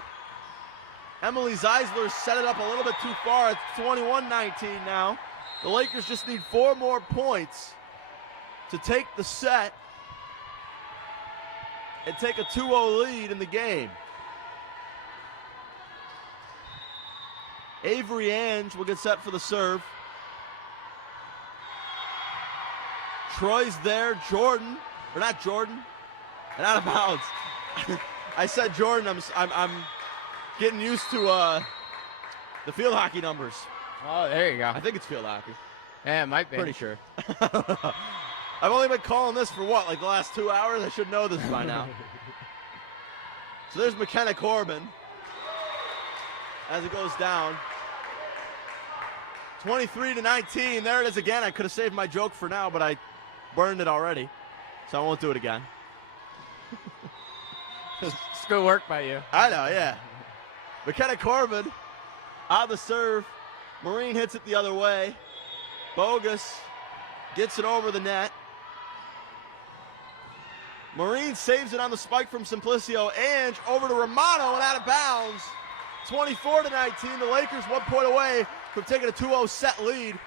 Emily Zeisler set it up a little bit too far. It's 21-19 now. The Lakers just need 4 more points to take the set and take a 2-0 lead in the game. Avery Ange will get set for the serve. Troy's there. Jordan, or not Jordan, and out of bounds. I said Jordan. I'm getting used to the field hockey numbers. Oh, there you go. I think it's field hockey. Yeah, it might be. Pretty sure. I've only been calling this for what, like the last 2 hours? I should know this by now. So there's McKenna Corbin as it goes down. 23-19. There it is again. I could have saved my joke for now, but I burned it already, so I won't do it again. It's good work by you. I know, yeah. McKenna Corbin on the serve. Marine hits it the other way. Bogus gets it over the net. Marine saves it on the spike from Simplicio. Ange over to Romano and out of bounds. 24-19. The Lakers 1 point away from taking a 2-0 set lead.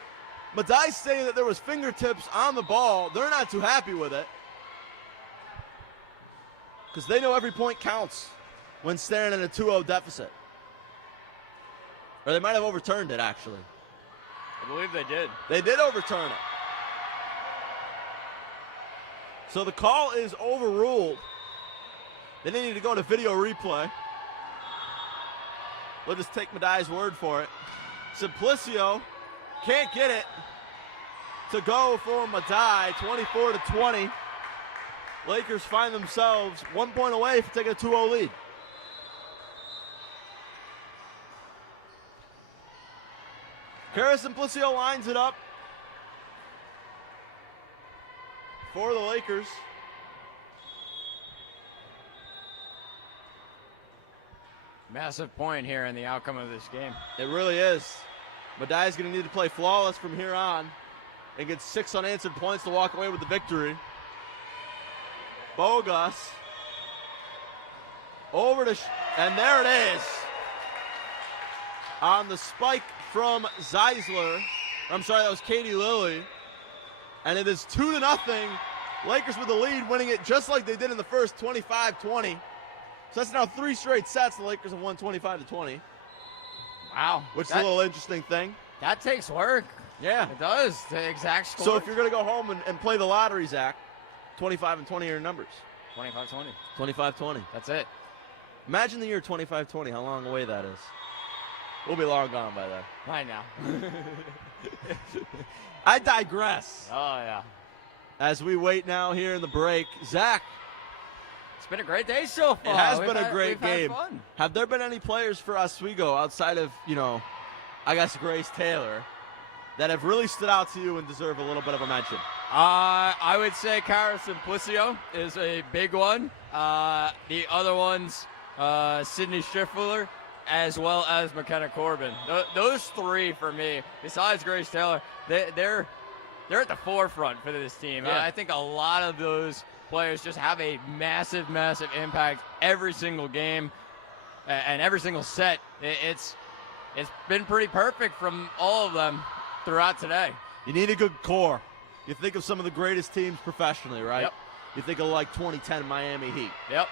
Medaille saying that there was fingertips on the ball. They're not too happy with it, because they know every point counts when staring at a 2-0 deficit. Or they might have overturned it, actually. I believe they did. They did overturn it. So the call is overruled. They need to go to video replay. We'll just take Medaille's word for it. Simplicio can't get it to go for Medaille. 24-20. Lakers find themselves 1 point away from taking a 2-0 lead. Cara Simplicio lines it up for the Lakers. Massive point here in the outcome of this game. It really is. Medaille's going to need to play flawless from here on and get 6 unanswered points to walk away with the victory. Bogus over to, and there it is. On the spike from Zeisler. I'm sorry, that was Katie Lilly. And it is 2-0. Lakers with the lead, winning it just like they did in the first, 25-20. So that's now 3 straight sets. The Lakers have won 25-20. Wow. Which is a little interesting thing. That takes work. Yeah. It does. The exact score. So if you're going to go home and play the lottery, Zach, 25 and 20 are your numbers. 25-20. 25-20. That's it. Imagine the year 25-20, how long away that is. We'll be long gone by then. I know. I digress. Oh, yeah. As we wait now here in the break, Zach, It's been a great day so far. It has been a great game. Had fun. Have there been any players for Oswego outside of, I guess Grace Taylor, that have really stood out to you and deserve a little bit of a mention? I would say Cara Simplicio is a big one. The other ones, Sydney Schiffler, as well as McKenna Corbin. Those three for me, besides Grace Taylor, they're at the forefront for this team. Yeah. I think a lot of those players just have a massive impact every single game and every single set. It's been pretty perfect from all of them throughout today. You need a good core. You think of some of the greatest teams professionally, right? Yep. You think of like 2010 Miami Heat. Yep.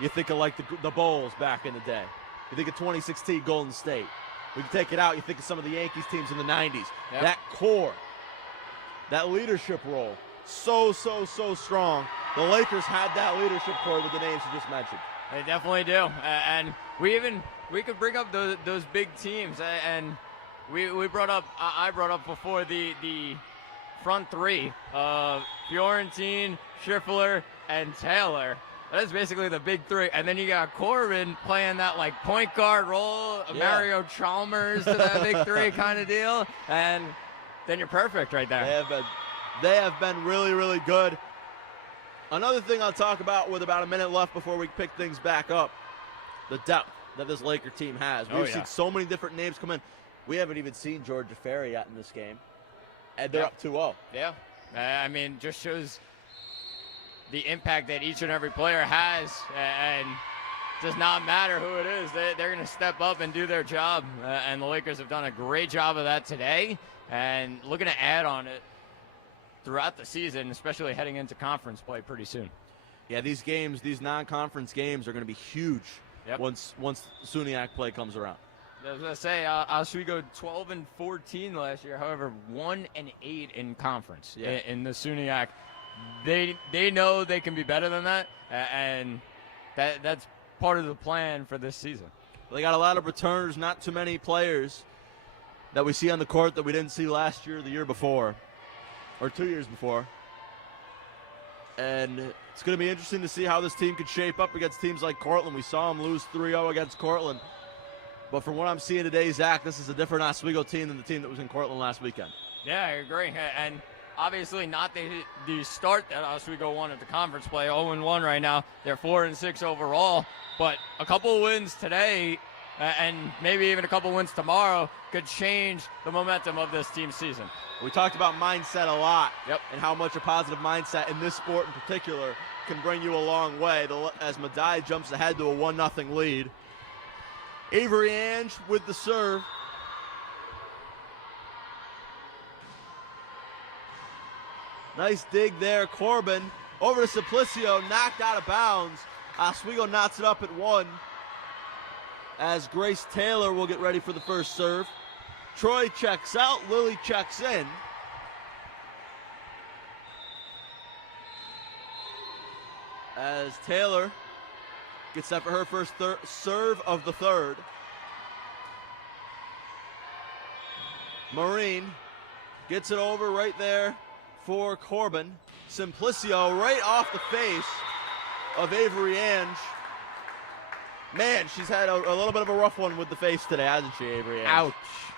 You think of like the Bulls back in the day. You think of 2016 Golden State. We can take it out. You think of some of the Yankees teams in the 90s. Yep. That core, that leadership role, so strong. The Lakers had that leadership core with the names you just mentioned. They definitely do. And we could bring up those big teams. And I brought up before the front three of Fiorentine, Schiffler, and Taylor. That is basically the big three. And then you got Corbin playing that like point guard role, Mario Chalmers to that big three kind of deal. And then you're perfect right there. They have been really good. Another thing I'll talk about with about a minute left before we pick things back up, the depth that this Laker team has. We've seen so many different names come in. We haven't even seen Georgia Ferry yet in this game. And they're up 2-0. Yeah. I mean, just shows the impact that each and every player has, and it does not matter who it is. They're going to step up and do their job, and the Lakers have done a great job of that today, and looking to add on it throughout the season, especially heading into conference play pretty soon. Yeah, these non-conference games are going to be huge once SUNYAC play comes around. I was going to say, Oswego 12-14 last year. However, 1-8 in conference in the SUNYAC. They know they can be better than that, and that's part of the plan for this season. They got a lot of returners, not too many players that we see on the court that we didn't see last year or the year before, or 2 years before. And it's going to be interesting to see how this team could shape up against teams like Cortland. We saw them lose 3-0 against Cortland. But from what I'm seeing today, Zach, this is a different Oswego team than the team that was in Cortland last weekend. Yeah, I agree. And obviously not the start that Oswego won at the conference play, 0-1 right now. They're 4-6 overall. But a couple of wins today and maybe even a couple of wins tomorrow could change the momentum of this team's season. We talked about mindset a lot, Yep. and how much a positive mindset in this sport in particular can bring you a long way. As Medaille jumps ahead to a 1-0 lead. Avery Ange with the serve. Nice dig there. Corbin over to Simplicio, knocked out of bounds. Oswego knocks it up at 1. As Grace Taylor will get ready for the first serve. Troy checks out, Lily checks in. As Taylor gets set for her first serve of the third. Marine gets it over right there for Corbin. Simplicio right off the face of Avery Ange. Man, she's had a little bit of a rough one with the face today, hasn't she, Avery Ange? Ouch.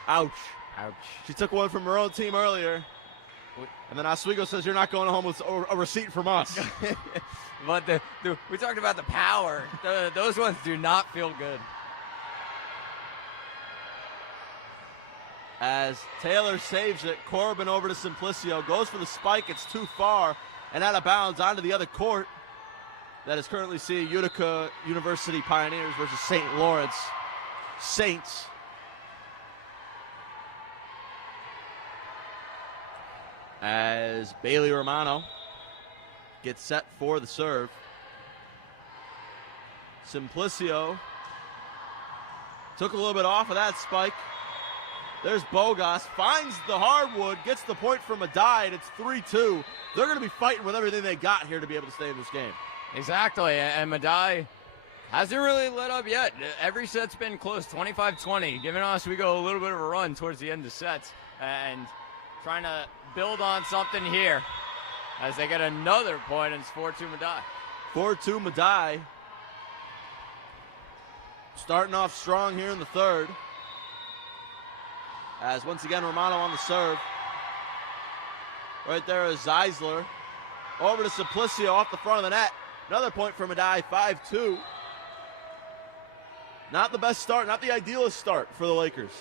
Ouch. Ouch. She took one from her own team earlier. And then Oswego says, you're not going home with a receipt from us. But we talked about the power. Those ones do not feel good. As Taylor saves it, Corbin over to Simplicio, goes for the spike, it's too far, and out of bounds onto the other court. That is currently seeing Utica University Pioneers versus St. Lawrence Saints. As Bailey Romano gets set for the serve. Simplicio took a little bit off of that spike. There's Bogas, finds the hardwood, gets the point from Medaille, and it's 3-2. They're going to be fighting with everything they got here to be able to stay in this game. Exactly, and Medaille hasn't really let up yet. Every set's been close, 25-20, giving Oswego a little bit of a run towards the end of sets, and trying to build on something here as they get another point, and it's 4-2 Medaille. 4-2 Medaille. Starting off strong here in the third. As once again, Romano on the serve. Right there is Zeisler. Over to Simplicio off the front of the net. Another point for Medaille, 5-2. Not the best start, not the idealist start for the Lakers.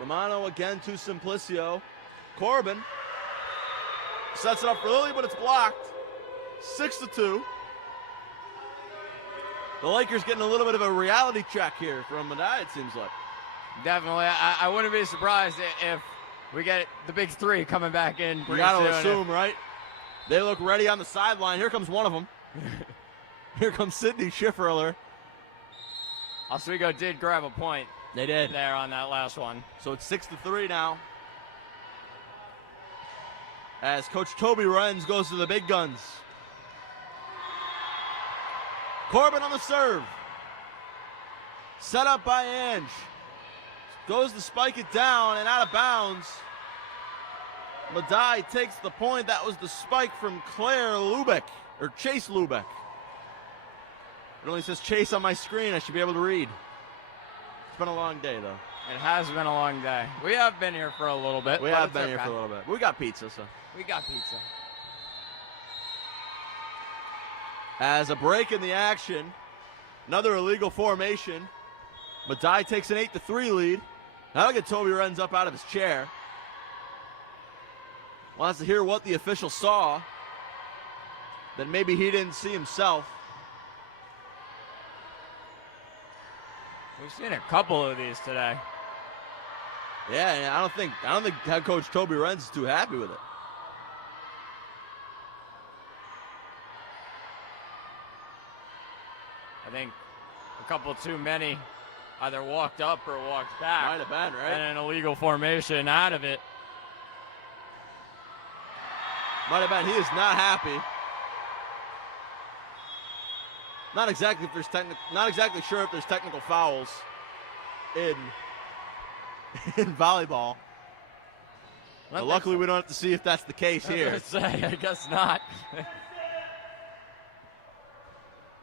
Romano again to Simplicio. Corbin sets it up for Lilly, but it's blocked. 6-2. The Lakers getting a little bit of a reality check here from Medaille, it seems like. Definitely. I wouldn't be surprised if we get the big three coming back in. You got to assume, right? They look ready on the sideline. Here comes one of them. Here comes Sidney Schifferler. Oswego did grab a point. They did. There on that last one. So it's 6-3 now. As Coach Toby Renz goes to the big guns. Corbin on the serve. Set up by Ange. Goes to spike it down and out of bounds. Medaille takes the point. That was the spike from Claire Lubeck, or Chase Lubeck. It only says Chase on my screen. I should be able to read. It's been a long day, though. It has been a long day. We have been here for a little bit. We have been here for a little bit. We got pizza, so. We got pizza. As a break in the action, another illegal formation. Medaille takes an 8-3 lead. Now get Toby Renz up out of his chair. Wants to hear what the official saw that maybe he didn't see himself. We've seen a couple of these today. Yeah, I don't think head coach Toby Renz is too happy with it. I think a couple too many either walked up or walked back. Might have been, right? And an illegal formation out of it. Might have been. He is not happy. Not exactly sure if there's technical fouls in volleyball. But luckily, we don't have to see if that's the case here. I guess not.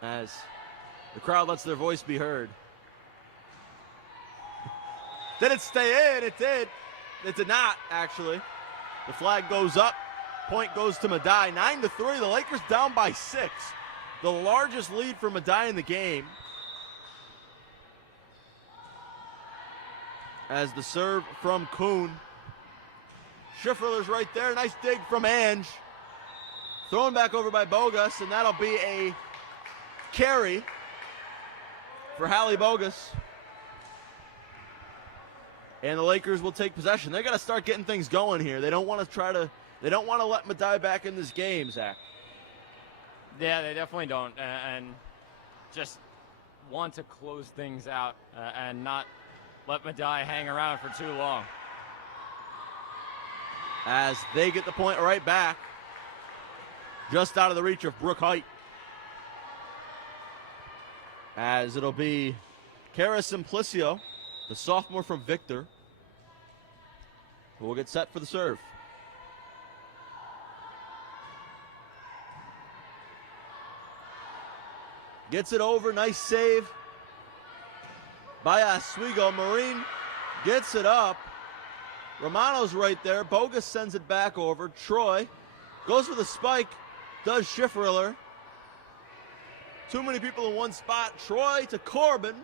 As the crowd lets their voice be heard. Did it stay in? It did. It did not, actually. The flag goes up. Point goes to Medaille. 9-3. The Lakers down by 6. The largest lead for Medaille in the game. As the serve from Kuhn. Schifferler's right there. Nice dig from Ange. Thrown back over by Bogus, and that'll be a carry for Hallie Bogus. And the Lakers will take possession. They got to start getting things going here. They don't want to let Medaille back in this game, Zach. Yeah, they definitely don't, and just want to close things out and not let Medaille hang around for too long. As they get the point right back, just out of the reach of Brooke Height. As it'll be Cara Simplicio, the sophomore from Victor, who will get set for the serve. Gets it over, nice save by Oswego. Marine gets it up. Romano's right there. Bogus sends it back over. Troy goes for the spike, does Schifferler. Too many people in one spot. Troy to Corbin,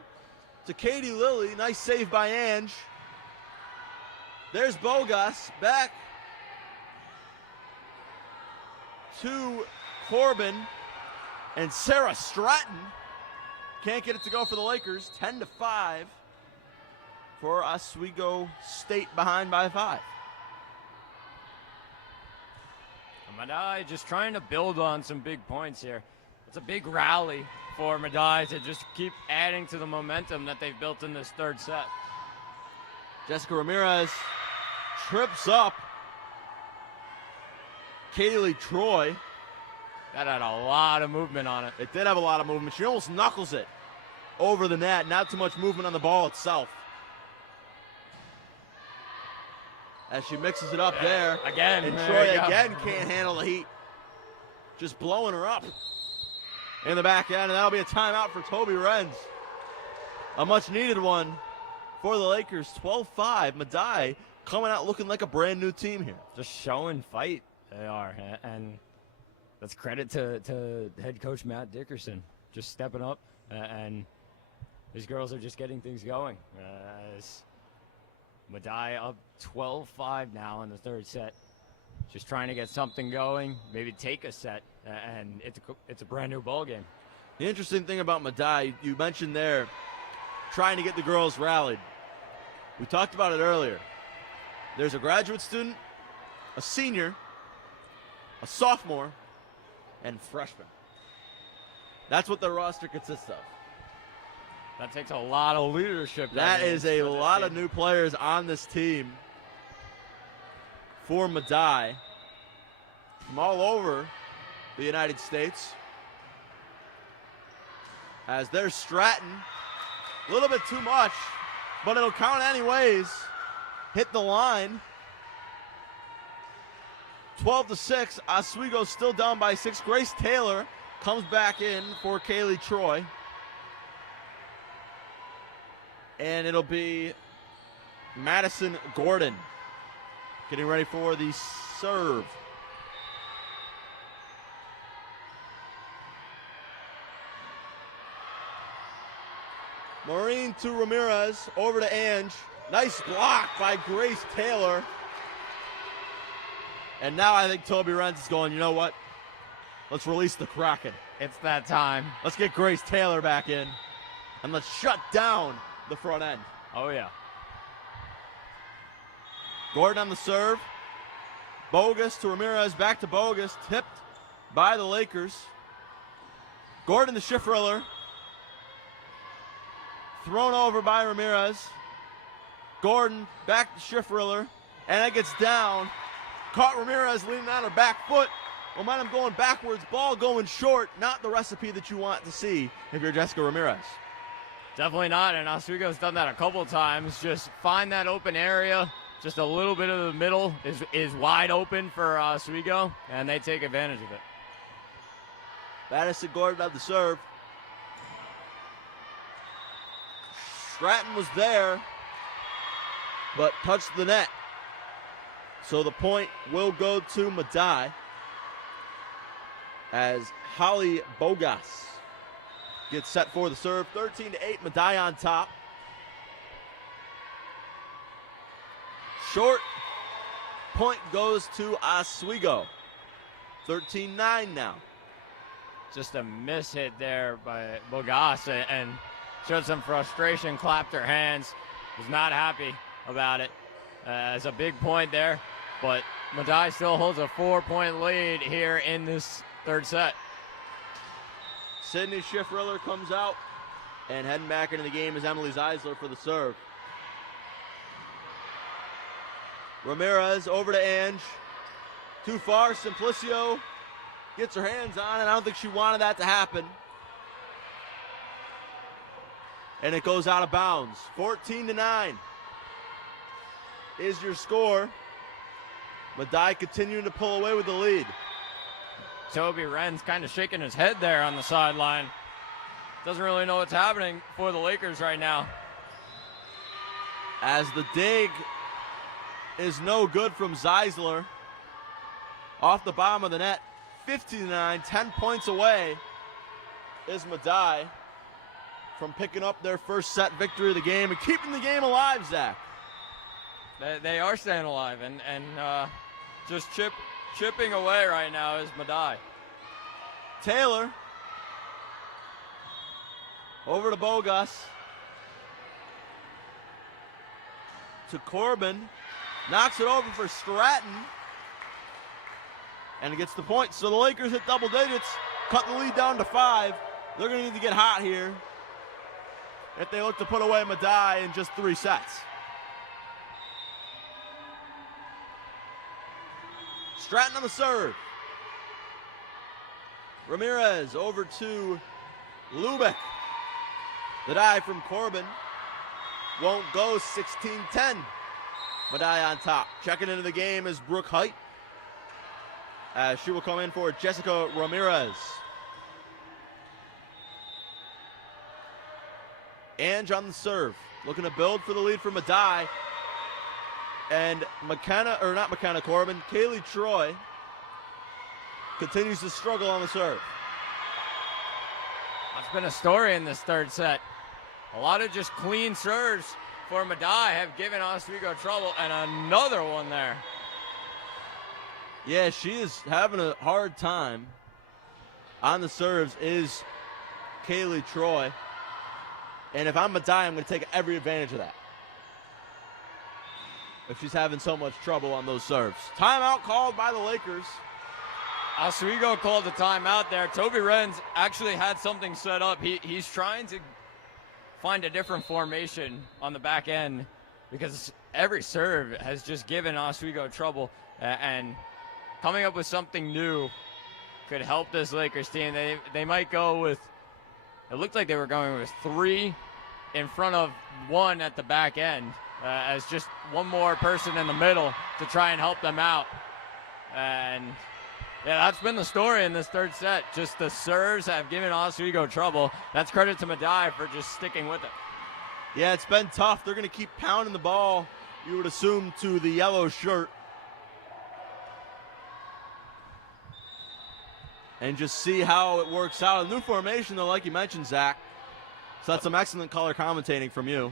to Katie Lilly. Nice save by Ange. There's Bogus, back to Corbin. And Sarah Stratton can't get it to go for the Lakers. 10-5 for Oswego State behind by 5. Medaille just trying to build on some big points here. It's a big rally for Medaille to just keep adding to the momentum that they've built in this third set. Jessica Ramirez trips up Kaylee Troy. That had a lot of movement on it. It did have a lot of movement. She almost knuckles it over the net. Not too much movement on the ball itself. as she mixes it up there. Again. And there Troy you go. again can't handle the heat. Just blowing her up in the back end, and that'll be a timeout for Toby Renz. A much-needed one for the Lakers. 12-5. Medaille coming out looking like a brand-new team here. Just showing fight, they are. And that's credit to head coach Matt Dickerson. Just stepping up, and these girls are just getting things going. As Medaille up 12-5 now in the third set. Just trying to get something going, maybe take a set, and it's a brand new ball game. The interesting thing about Medaille, you mentioned there, trying to get the girls rallied. We talked about it earlier. There's a graduate student, a senior, a sophomore, and freshman. That's what the roster consists of. That takes a lot of leadership. That is a lot of new players on this team for Medaille from all over the United States. As there's Stratton, a little bit too much, but it'll count anyways. Hit the line. 12-6. Oswego still down by 6. Grace Taylor comes back in for Kaylee Troy. And it'll be Madison Gordon getting ready for the serve. Maureen to Ramirez, over to Ange. Nice block by Grace Taylor. And now I think Toby Renz is going, you know what? Let's release the Kraken. It's that time. Let's get Grace Taylor back in, and let's shut down the front end. Oh, yeah. Gordon on the serve. Bogus to Ramirez, back to Bogus, tipped by the Lakers. Gordon the Schiffriller. Thrown over by Ramirez. Gordon back to Schiffriller, and that gets down. Caught Ramirez leaning on her back foot. Momentum going backwards, ball going short. Not the recipe that you want to see if you're Jessica Ramirez. Definitely not, and Oswego's done that a couple times. Just find that open area. Just a little bit of the middle is wide open for Oswego, and they take advantage of it. Madison Gordon on the serve. Stratton was there, but touched the net. So the point will go to Medaille as Holly Bogas gets set for the serve. 13-8, Medaille on top. Short point goes to Oswego. 13-9 now. Just a miss hit there by Bogas, and showed some frustration, clapped her hands, was not happy about it. It's a big point there, but Medaille still holds a 4-point lead here in this third set. Sydney Schiffriller comes out, and heading back into the game is Emily Zeisler for the serve. Ramirez over to Ange. Too far, Simplicio gets her hands on it. I don't think she wanted that to happen. And it goes out of bounds. 14-9 is your score. Medaille continuing to pull away with the lead. Toby Renz kind of shaking his head there on the sideline. Doesn't really know what's happening for the Lakers right now. As the dig is no good from Zeisler. Off the bottom of the net. 59, 10 points away is Medaille from picking up their first set victory of the game and keeping the game alive, Zach. They are staying alive, and just chipping away right now is Medaille. Taylor over to Bogas. To Corbin. Knocks it over for Stratton. And it gets the point. So the Lakers hit double digits. Cut the lead down to 5. They're going to need to get hot here if they look to put away Medaille in just 3 sets. Stratton on the serve. Ramirez over to Lubick. The dive from Corbin won't go. 16-10. Medaille on top. Checking into the game is Brooke Height, as she will come in for Jessica Ramirez. Ange on the serve, looking to build for the lead for Medaille. And Kaylee Troy continues to struggle on the serve. That's been a story in this third set. A lot of just clean serves for Medaille have given Oswego trouble, and another one there. Yeah, she is having a hard time on the serves, is Kaylee Troy. And if I'm Medaille, I'm going to take every advantage of that, if she's having so much trouble on those serves. Timeout called by the Lakers. Oswego called the timeout there. Toby Renz actually had something set up. He's trying to find a different formation on the back end, because every serve has just given Oswego trouble, and coming up with something new could help this Lakers team. They might go with, it looked like they were going with 3 in front of 1 at the back end, as just one more person in the middle to try and help them out. And yeah, that's been the story in this third set. Just the serves have given Oswego trouble. That's credit to Medaille for just sticking with it. Yeah, it's been tough. They're going to keep pounding the ball, you would assume, to the yellow shirt. And just see how it works out. A new formation, though, like you mentioned, Zach. So that's some excellent color commentating from you.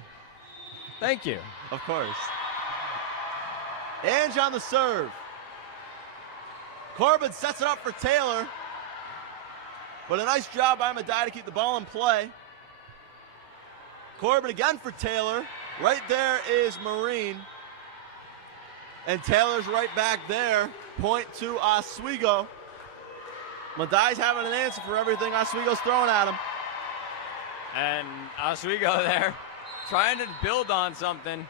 Thank you. Of course. Ange on the serve. Corbin sets it up for Taylor. But a nice job by Medaille to keep the ball in play. Corbin again for Taylor. Right there is Marine. And Taylor's right back there. Point to Oswego. Medaille's having an answer for everything Oswego's throwing at him. And Oswego there trying to build on something,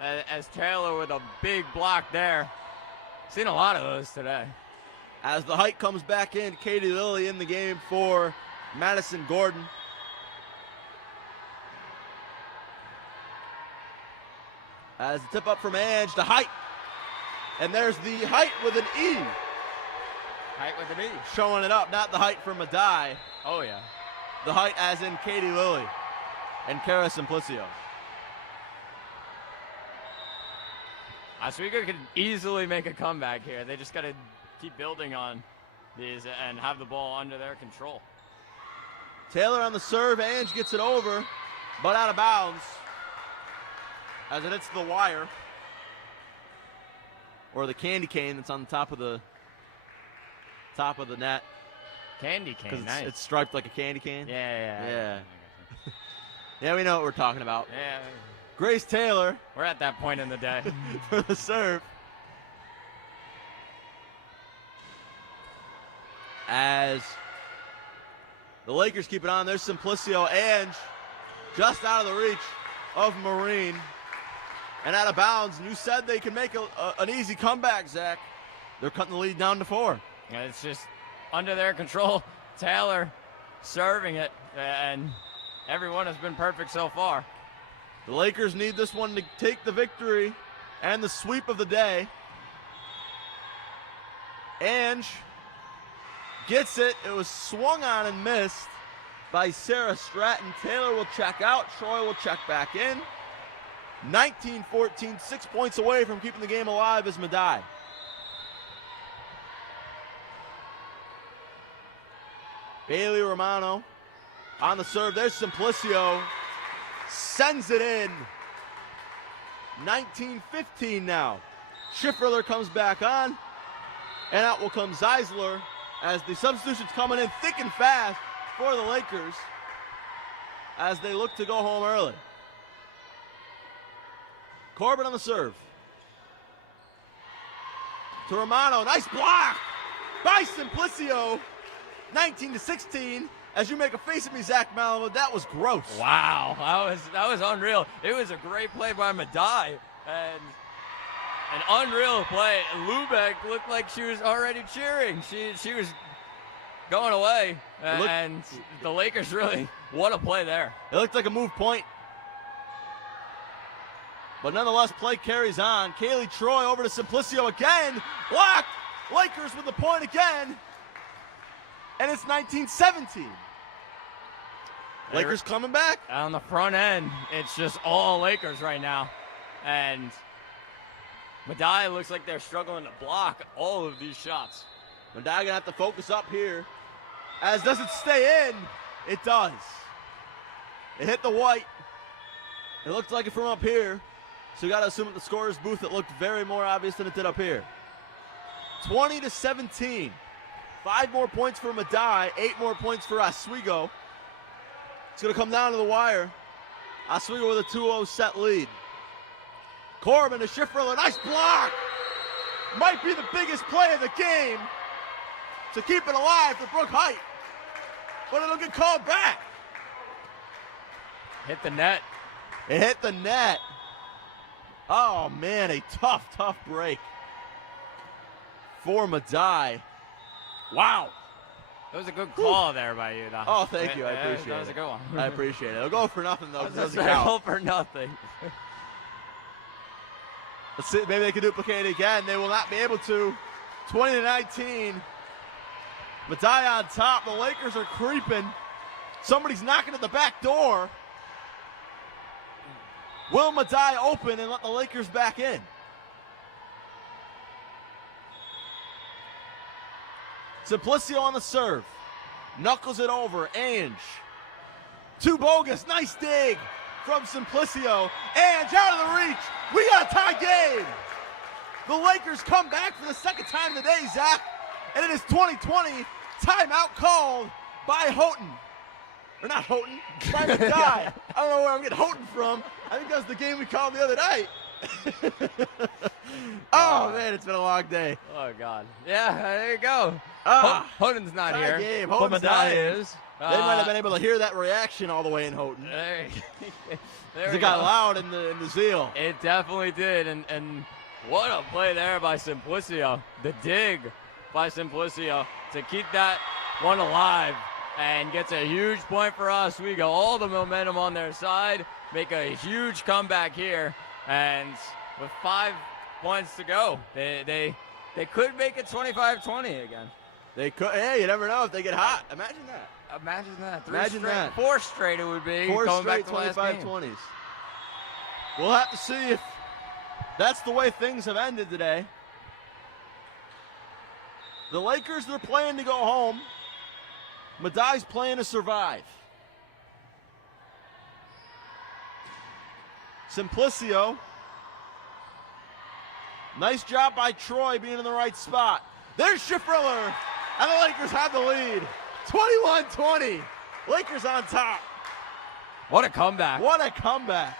as Taylor with a big block there. Seen a lot of those today. As the height comes back in, Katie Lilly in the game for Madison Gordon. As the tip up from Ange, the height. And there's the height with an E. Height with an E. Showing it up, not the height from Medaille. Oh, yeah. The height as in Katie Lilly and Cara Simplicio. Oswego could easily make a comeback here. They just got to keep building on these and have the ball under their control. Taylor on the serve. Ange gets it over, but out of bounds as it hits the wire. Or the candy cane that's on the top of the net. Candy cane, nice. It's striped like a candy cane. Yeah. Yeah, we know what we're talking about. Yeah. Grace Taylor. We're at that point in the day. For the serve. As the Lakers keep it on, there's Simplicio. Ange just out of the reach of Marine. And out of bounds. And you said they can make an easy comeback, Zach. They're cutting the lead down to 4. Yeah, it's just under their control. Taylor serving it, and everyone has been perfect so far. The Lakers need this one to take the victory and the sweep of the day. Ange gets it. It was swung on and missed by Sarah Stratton. Taylor will check out. Troy will check back in. 19-14, 6 points away from keeping the game alive is Medaille. Bailey Romano on the serve. There's Simplicio. Sends it in. 19-15 now. Schiffriller comes back on. And out will come Zeisler as the substitutions coming in thick and fast for the Lakers as they look to go home early. Corbin on the serve. To Romano. Nice block by Simplicio. 19-16. As you make a face at me, Zach Malamud, that was gross. Wow, that was unreal. It was a great play by Medaille, and an unreal play. Lubeck looked like she was already cheering. She was going away, and the Lakers really, what a play there. It looked like a move point. But nonetheless, play carries on. Kaylee Troy over to Simplicio again. Blocked. Lakers with the point again. And it's 19-17. Lakers coming back. On the front end, it's just all Lakers right now. And Medaille looks like they're struggling to block all of these shots. Medaille gonna have to focus up here. As does it stay in? It does. It hit the white. It looked like it from up here. So you gotta assume at the scorer's booth it looked very more obvious than it did up here. 20-17. 5 more points for Medaille, 8 more points for Oswego. It's going to come down to the wire. Oswego with a 2-0 set lead. Corbin to Schifferler, nice block! Might be the biggest play of the game to keep it alive for Brook Height. But it'll get called back. Hit the net. It hit the net. Oh man, a tough break for Medaille. Wow. That was a good call there by you, though. Oh, thank you. I appreciate it. That was a good one. I appreciate it. It'll go for nothing, though. That's a goal for nothing. Let's see. Maybe they can duplicate it again. They will not be able to. 20-19. Medaille on top. The Lakers are creeping. Somebody's knocking at the back door. Will Medaille open and let the Lakers back in? Simplicio on the serve. Knuckles it over. Ange. Two bogus. Nice dig from Simplicio. Ange out of the reach. We got a tie game. The Lakers come back for the second time today, Zach. And it is 2020. Timeout called by Houghton. Or not Houghton. By Medaille. I don't know where I'm getting Houghton from. I think that was the game we called the other night. Oh, man, it's been a long day. Oh, God. Yeah, there you go. Houghton's not here. Game. But Houghton's Medaille is. They might have been able to hear that reaction all the way in Houghton. There It got loud in the zeal. It definitely did. And what a play there by Simplicio. The dig by Simplicio to keep that one alive and gets a huge point for us. We got all the momentum on their side, make a huge comeback here. And with 5 points to go, they could make it 25-20 again. They could. Hey, you never know if they get hot. Imagine that. Imagine that. Imagine that. 4 straight it would be. 4 going straight back to 25-20s. We'll have to see if that's the way things have ended today. The Lakers, they're playing to go home. Medaille's playing to survive. Simplicio. Nice job by Troy being in the right spot. There's Schifferler, and the Lakers have the lead. 21-20. Lakers on top. What a comeback. What a comeback.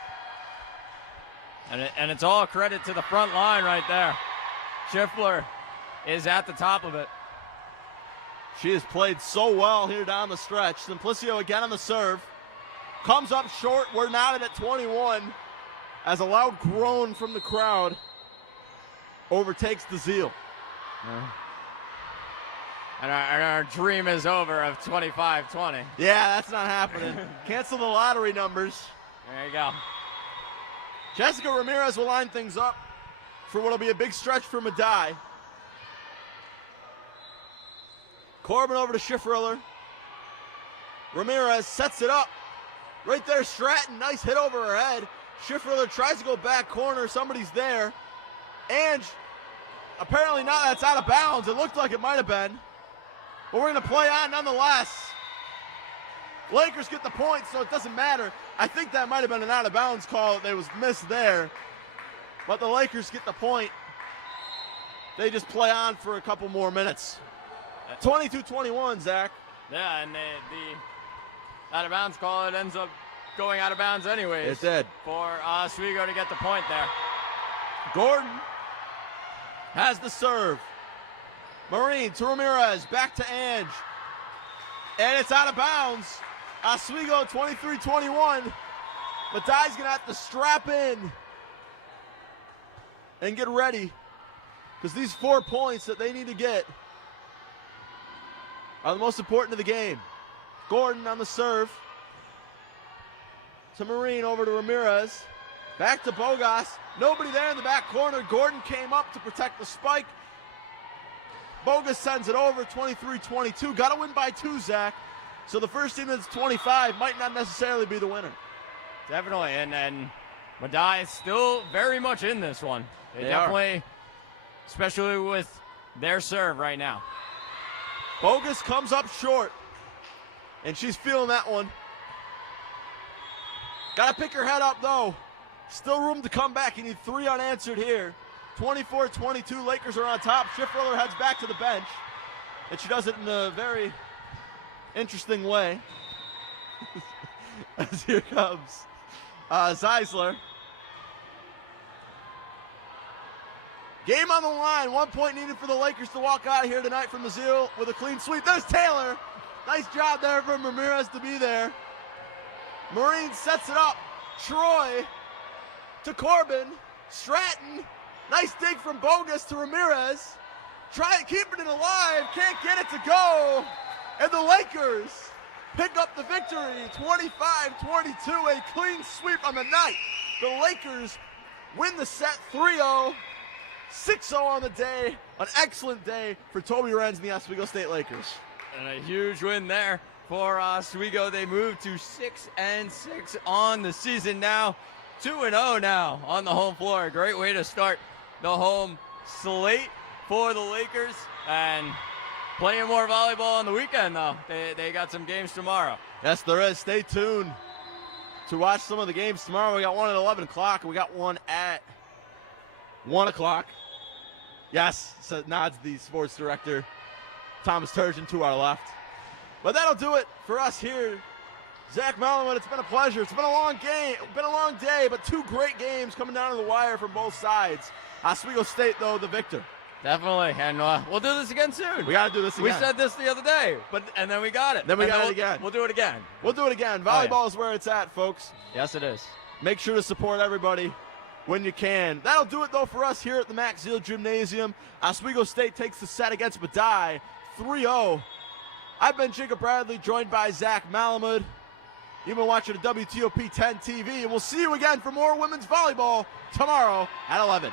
And it's all credit to the front line right there. Schifferler is at the top of it. She has played so well here down the stretch. Simplicio again on the serve. Comes up short. We're knotted at 21 as a loud groan from the crowd overtakes the zeal. And our dream is over of 25-20. Yeah, that's not happening. Cancel the lottery numbers. There you go. Jessica Ramirez will line things up for what will be a big stretch for Medaille. Corbin over to Schifferler. Ramirez sets it up. Right there, Stratton. Nice hit over her head. Schifferler tries to go back corner. Somebody's there. And apparently not. That's out of bounds. It looked like it might have been. But we're going to play on nonetheless. Lakers get the point, so it doesn't matter. I think that might have been an out of bounds call that was missed there. But the Lakers get the point. They just play on for a couple more minutes. 22-21, Zach. Yeah, and the out of bounds call, it ends up going out of bounds anyways. It did. For Oswego to get the point there. Gordon has the serve. Marine to Ramirez, back to Ange. And it's out of bounds. Oswego 23-21. Medaille's going to have to strap in and get ready because these 4 points that they need to get are the most important of the game. Gordon on the serve. To Marine over to Ramirez. Back to Bogas. Nobody there in the back corner. Gordon came up to protect the spike. Bogas sends it over, 23-22. Got to win by 2, Zach. So the first team that's 25 might not necessarily be the winner. Definitely, and Medaille is still very much in this one. They definitely, especially with their serve right now. Bogas comes up short, and she's feeling that one. Got to pick her head up, though. Still room to come back. You need 3 unanswered here. 24-22, Lakers are on top. Schiffriller heads back to the bench, and she does it in a very interesting way. As here comes Zeisler. Game on the line. 1 point needed for the Lakers to walk out of here tonight from the Zeal with a clean sweep. There's Taylor. Nice job there from Ramirez to be there. Marine sets it up. Troy to Corbin. Stratton. Nice dig from Bogas to Ramirez. Keeping it alive. Can't get it to go. And the Lakers pick up the victory. 25-22. A clean sweep on the night. The Lakers win the set 3-0. 6-0 on the day. An excellent day for Toby Renz and the Oswego State Lakers. And a huge win there for Oswego. They move to 6-6 on the season now. 2-0 now on the home floor. A great way to start the home slate for the Lakers. And plenty of more volleyball on the weekend, though. They got some games tomorrow. Yes, there is. Stay tuned to watch some of the games tomorrow. We got one at 11 o'clock, and we got one at 1 o'clock. Yes, so nods the sports director, Thomas Turgeon, to our left. But that'll do it for us here. Zach Malamud, it's been a pleasure. It's been a long game, been a long day, but 2 great games coming down to the wire from both sides. Oswego State, though, the victor. Definitely, and we'll do this again soon. We got to do this again. We said this the other day, and then we got it. Then we got it again. We'll do it again. We'll do it again. Volleyball is where it's at, folks. Yes, it is. Make sure to support everybody when you can. That'll do it, though, for us here at the Max Zeal Gymnasium. Oswego State takes the set against Medaille, 3-0. I've been Jacob Bradley, joined by Zach Malamud. You've been watching the WTOP 10 TV, and we'll see you again for more women's volleyball tomorrow at 11.